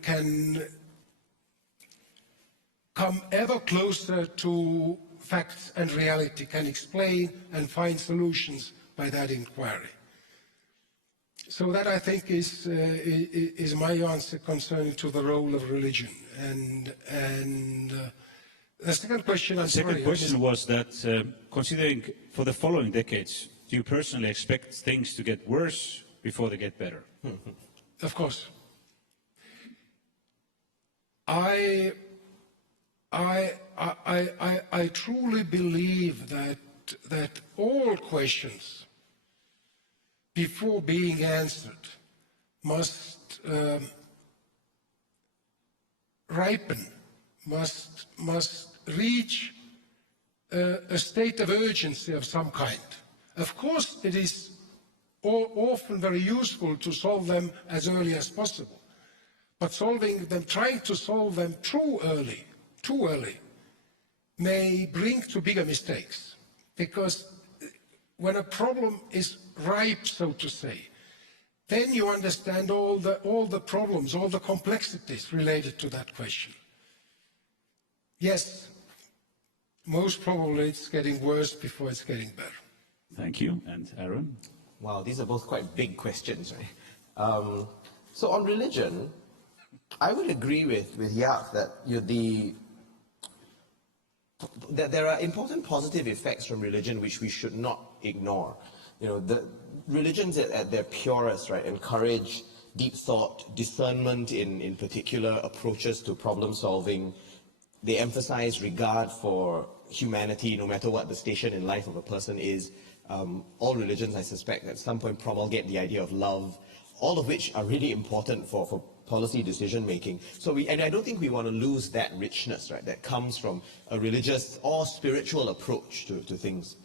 come ever closer to facts and reality, can explain and find solutions by that inquiry. So that, I think, is my answer concerning to the role of religion. And the second question, the second question was that, considering for the following decades, do you personally expect things to get worse before they get better? Of course. I truly believe that all questions, before being answered, must ripen, must reach a state of urgency of some kind. Of course, it is often very useful to solve them as early as possible, but trying to solve them too early, may bring to bigger mistakes, because when a problem is ripe, so to say, then you understand all the problems, all the complexities related to that question. Yes, most probably it's getting worse before it's getting better. Thank you. And Aaron? Wow, these are both quite big questions, right? So on religion, I would agree with Jaak that that there are important positive effects from religion which we should not ignore. The religions at their purest, right, encourage deep thought, discernment in particular approaches to problem solving. They emphasize regard for humanity, no matter what the station in life of a person is. All religions, I suspect, at some point promulgate the idea of love, all of which are really important for policy decision making. And I don't think we want to lose that richness, right, that comes from a religious or spiritual approach to things.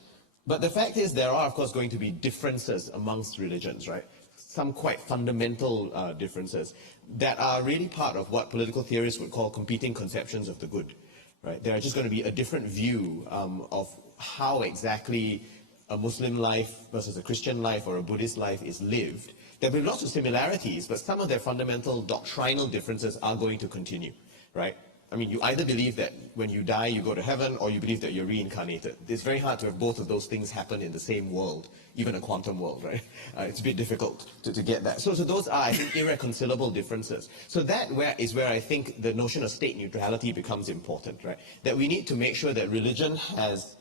But the fact is, there are, of course, going to be differences amongst religions, right? Some quite fundamental differences that are really part of what political theorists would call competing conceptions of the good, right? There are just going to be a different view of how exactly a Muslim life versus a Christian life or a Buddhist life is lived. There will be lots of similarities, but some of their fundamental doctrinal differences are going to continue, right? I mean, you either believe that when you die you go to heaven, or you believe that you're reincarnated. It's very hard to have both of those things happen in the same world, even a quantum world, right? It's a bit difficult to get that. So those are, I think, irreconcilable differences. So that is where I think the notion of state neutrality becomes important, right? That we need to make sure that religion has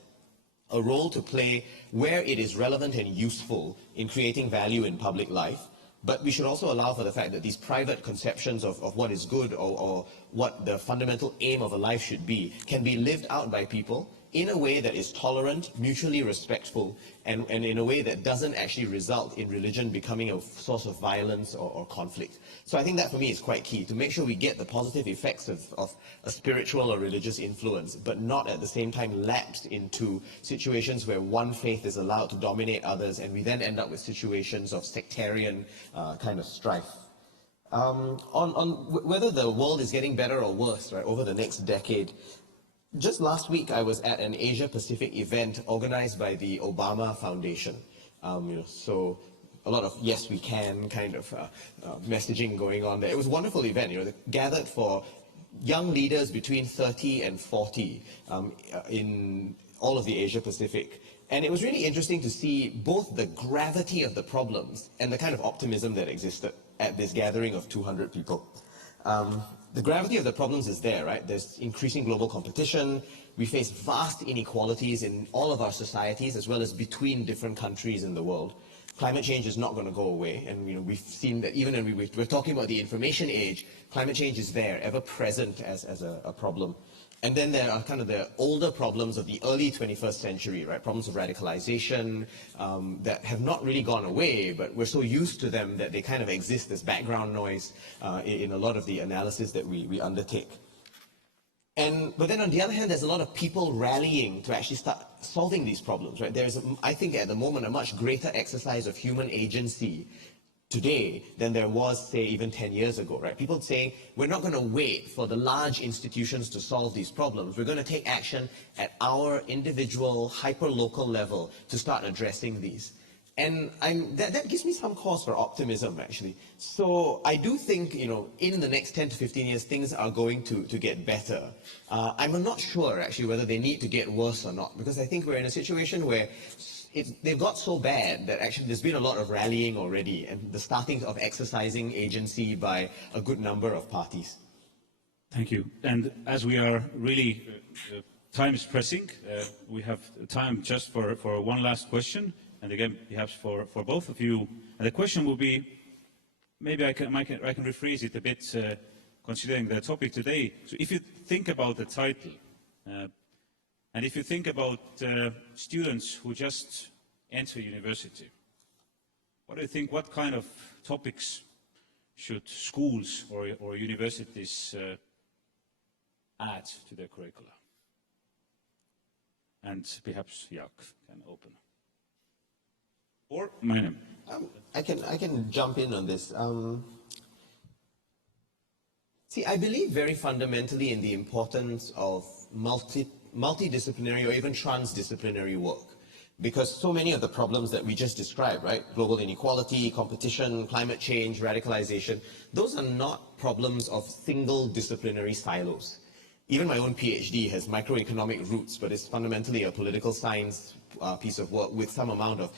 a role to play where it is relevant and useful in creating value in public life. But we should also allow for the fact that these private conceptions of what is good or what the fundamental aim of a life should be can be lived out by people in a way that is tolerant, mutually respectful, and in a way that doesn't actually result in religion becoming a source of violence or conflict. So I think that for me is quite key, to make sure we get the positive effects of a spiritual or religious influence, but not at the same time lapse into situations where one faith is allowed to dominate others, and we then end up with situations of sectarian kind of strife. On whether the world is getting better or worse, right, over the next decade, just last week I was at an Asia-Pacific event organized by the Obama Foundation. So a lot of yes we can kind of messaging going on there. It was a wonderful event. They gathered for young leaders between 30 and 40 in all of the Asia-Pacific. And it was really interesting to see both the gravity of the problems and the kind of optimism that existed at this gathering of 200 people. The gravity of the problems is there, right? There's increasing global competition. We face vast inequalities in all of our societies, as well as between different countries in the world. Climate change is not going to go away, and we've seen that even when we're talking about the information age, climate change is there, ever present as a problem. And then there are kind of the older problems of the early 21st century, right? Problems of radicalization that have not really gone away, but we're so used to them that they kind of exist as background noise in a lot of the analysis that we undertake. But then on the other hand, there's a lot of people rallying to actually start solving these problems, right? There's, I think at the moment, a much greater exercise of human agency today than there was, say, even 10 years ago, right? People saying, we're not going to wait for the large institutions to solve these problems. We're going to take action at our individual, hyper-local level to start addressing these. And that gives me some cause for optimism, actually. So I do think, in the next 10 to 15 years, things are going to get better. I'm not sure, actually, whether they need to get worse or not, because I think we're in a situation where they've got so bad that actually there's been a lot of rallying already and the starting of exercising agency by a good number of parties. Thank you. And as we are really, time is pressing, we have time just for one last question. And again, perhaps for both of you. And the question will be, maybe I can rephrase it a bit, considering the topic today. So if you think about the title, and if you think about students who just enter university, what do you think, what kind of topics should schools or universities add to their curricula? And perhaps Jaak can open. Or Maniam. I can jump in on this. See, I believe very fundamentally in the importance of multidisciplinary or even transdisciplinary work, because so many of the problems that we just described, right, global inequality, competition, climate change, radicalization, those are not problems of single disciplinary silos. Even my own PhD has microeconomic roots, but it's fundamentally a political science piece of work with some amount of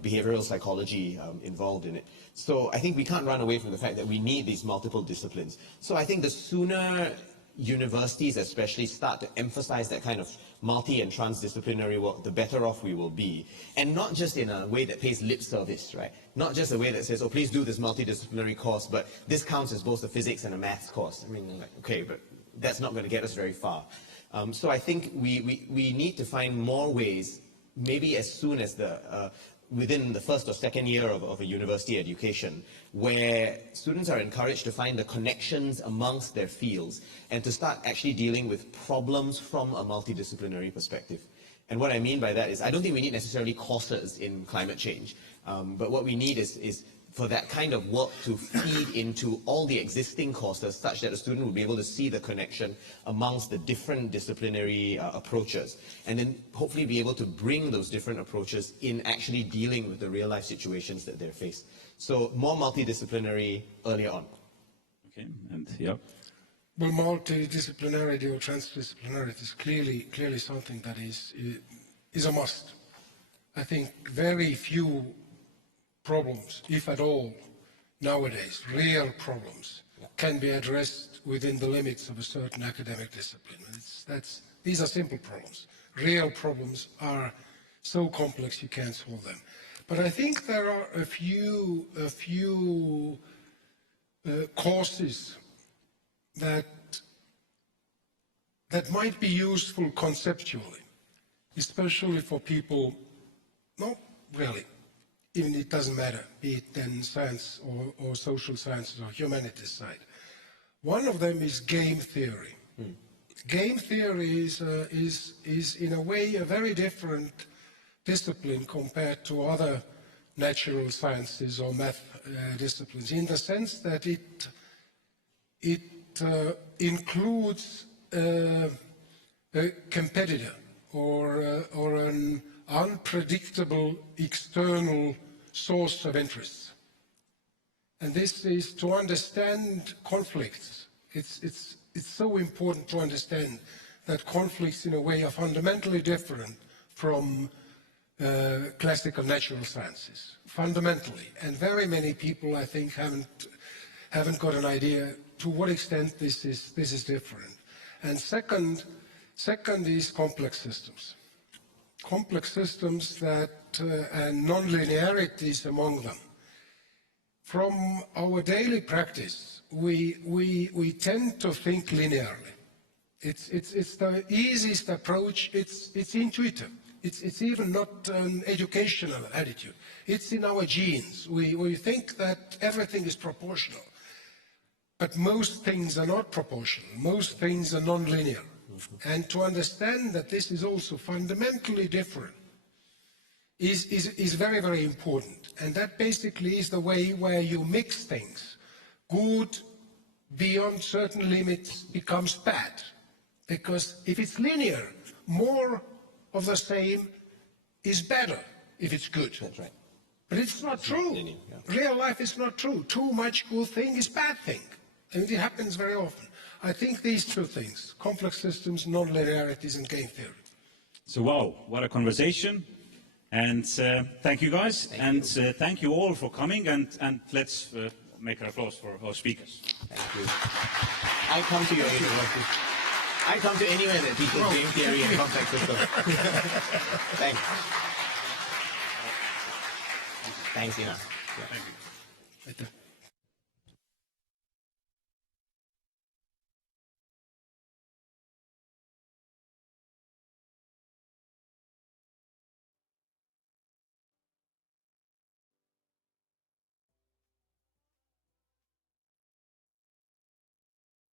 behavioral psychology involved in it. So I think we can't run away from the fact that we need these multiple disciplines. So I think the sooner universities especially start to emphasize that kind of multi and transdisciplinary work, the better off we will be. And not just in a way that pays lip service, right? Not just a way that says, oh, please do this multidisciplinary course, but this counts as both a physics and a maths course. I mean, like, okay, but that's not going to get us very far. So I think we need to find more ways, maybe as soon as within the first or second year of a university education, where students are encouraged to find the connections amongst their fields and to start actually dealing with problems from a multidisciplinary perspective. And what I mean by that is, I don't think we need necessarily courses in climate change, but what we need is for that kind of work to feed into all the existing courses such that a student will be able to see the connection amongst the different disciplinary approaches, and then hopefully be able to bring those different approaches in actually dealing with the real life situations that they're faced. So more multidisciplinary earlier on. Okay, and yeah. Well, multidisciplinarity or transdisciplinarity is clearly something that is a must. I think very few problems, if at all, nowadays, real problems, can be addressed within the limits of a certain academic discipline. These are simple problems. Real problems are so complex you can't solve them. But I think there are a few courses that might be useful conceptually, especially for people, not really, even it doesn't matter, be it then science or social sciences or humanities side. One of them is game theory. Game theory is in a way a very different discipline compared to other natural sciences or math disciplines, in the sense that it includes a competitor or an unpredictable external source of interest. And this is to understand conflicts. It's so important to understand that conflicts in a way are fundamentally different from classical natural sciences, fundamentally. And very many people, I think, haven't got an idea to what extent this is different. And second is complex systems. Complex systems that and non-linearities among them. From our daily practice, we tend to think linearly. It's the easiest approach. It's intuitive. It's even not an educational attitude. It's in our genes. We think that everything is proportional, but most things are not proportional. Most things are non-linear. And to understand that this is also fundamentally different is very, very important. And that basically is the way where you mix things. Good beyond certain limits becomes bad. Because if it's linear, more of the same is better if it's good. That's right. But it's not true. Linear, yeah. Real life is not true. Too much good thing is bad thing. And it happens very often. I think these two things, complex systems, non-linearities, and game theory. So wow, what a conversation. And thank you guys. Thank you all for coming. And let's make an applause for our speakers. Thank you. I come to your university. I come to anywhere that teaches game theory and complex systems. Thanks. Thanks, Ina. Thank you. Right there.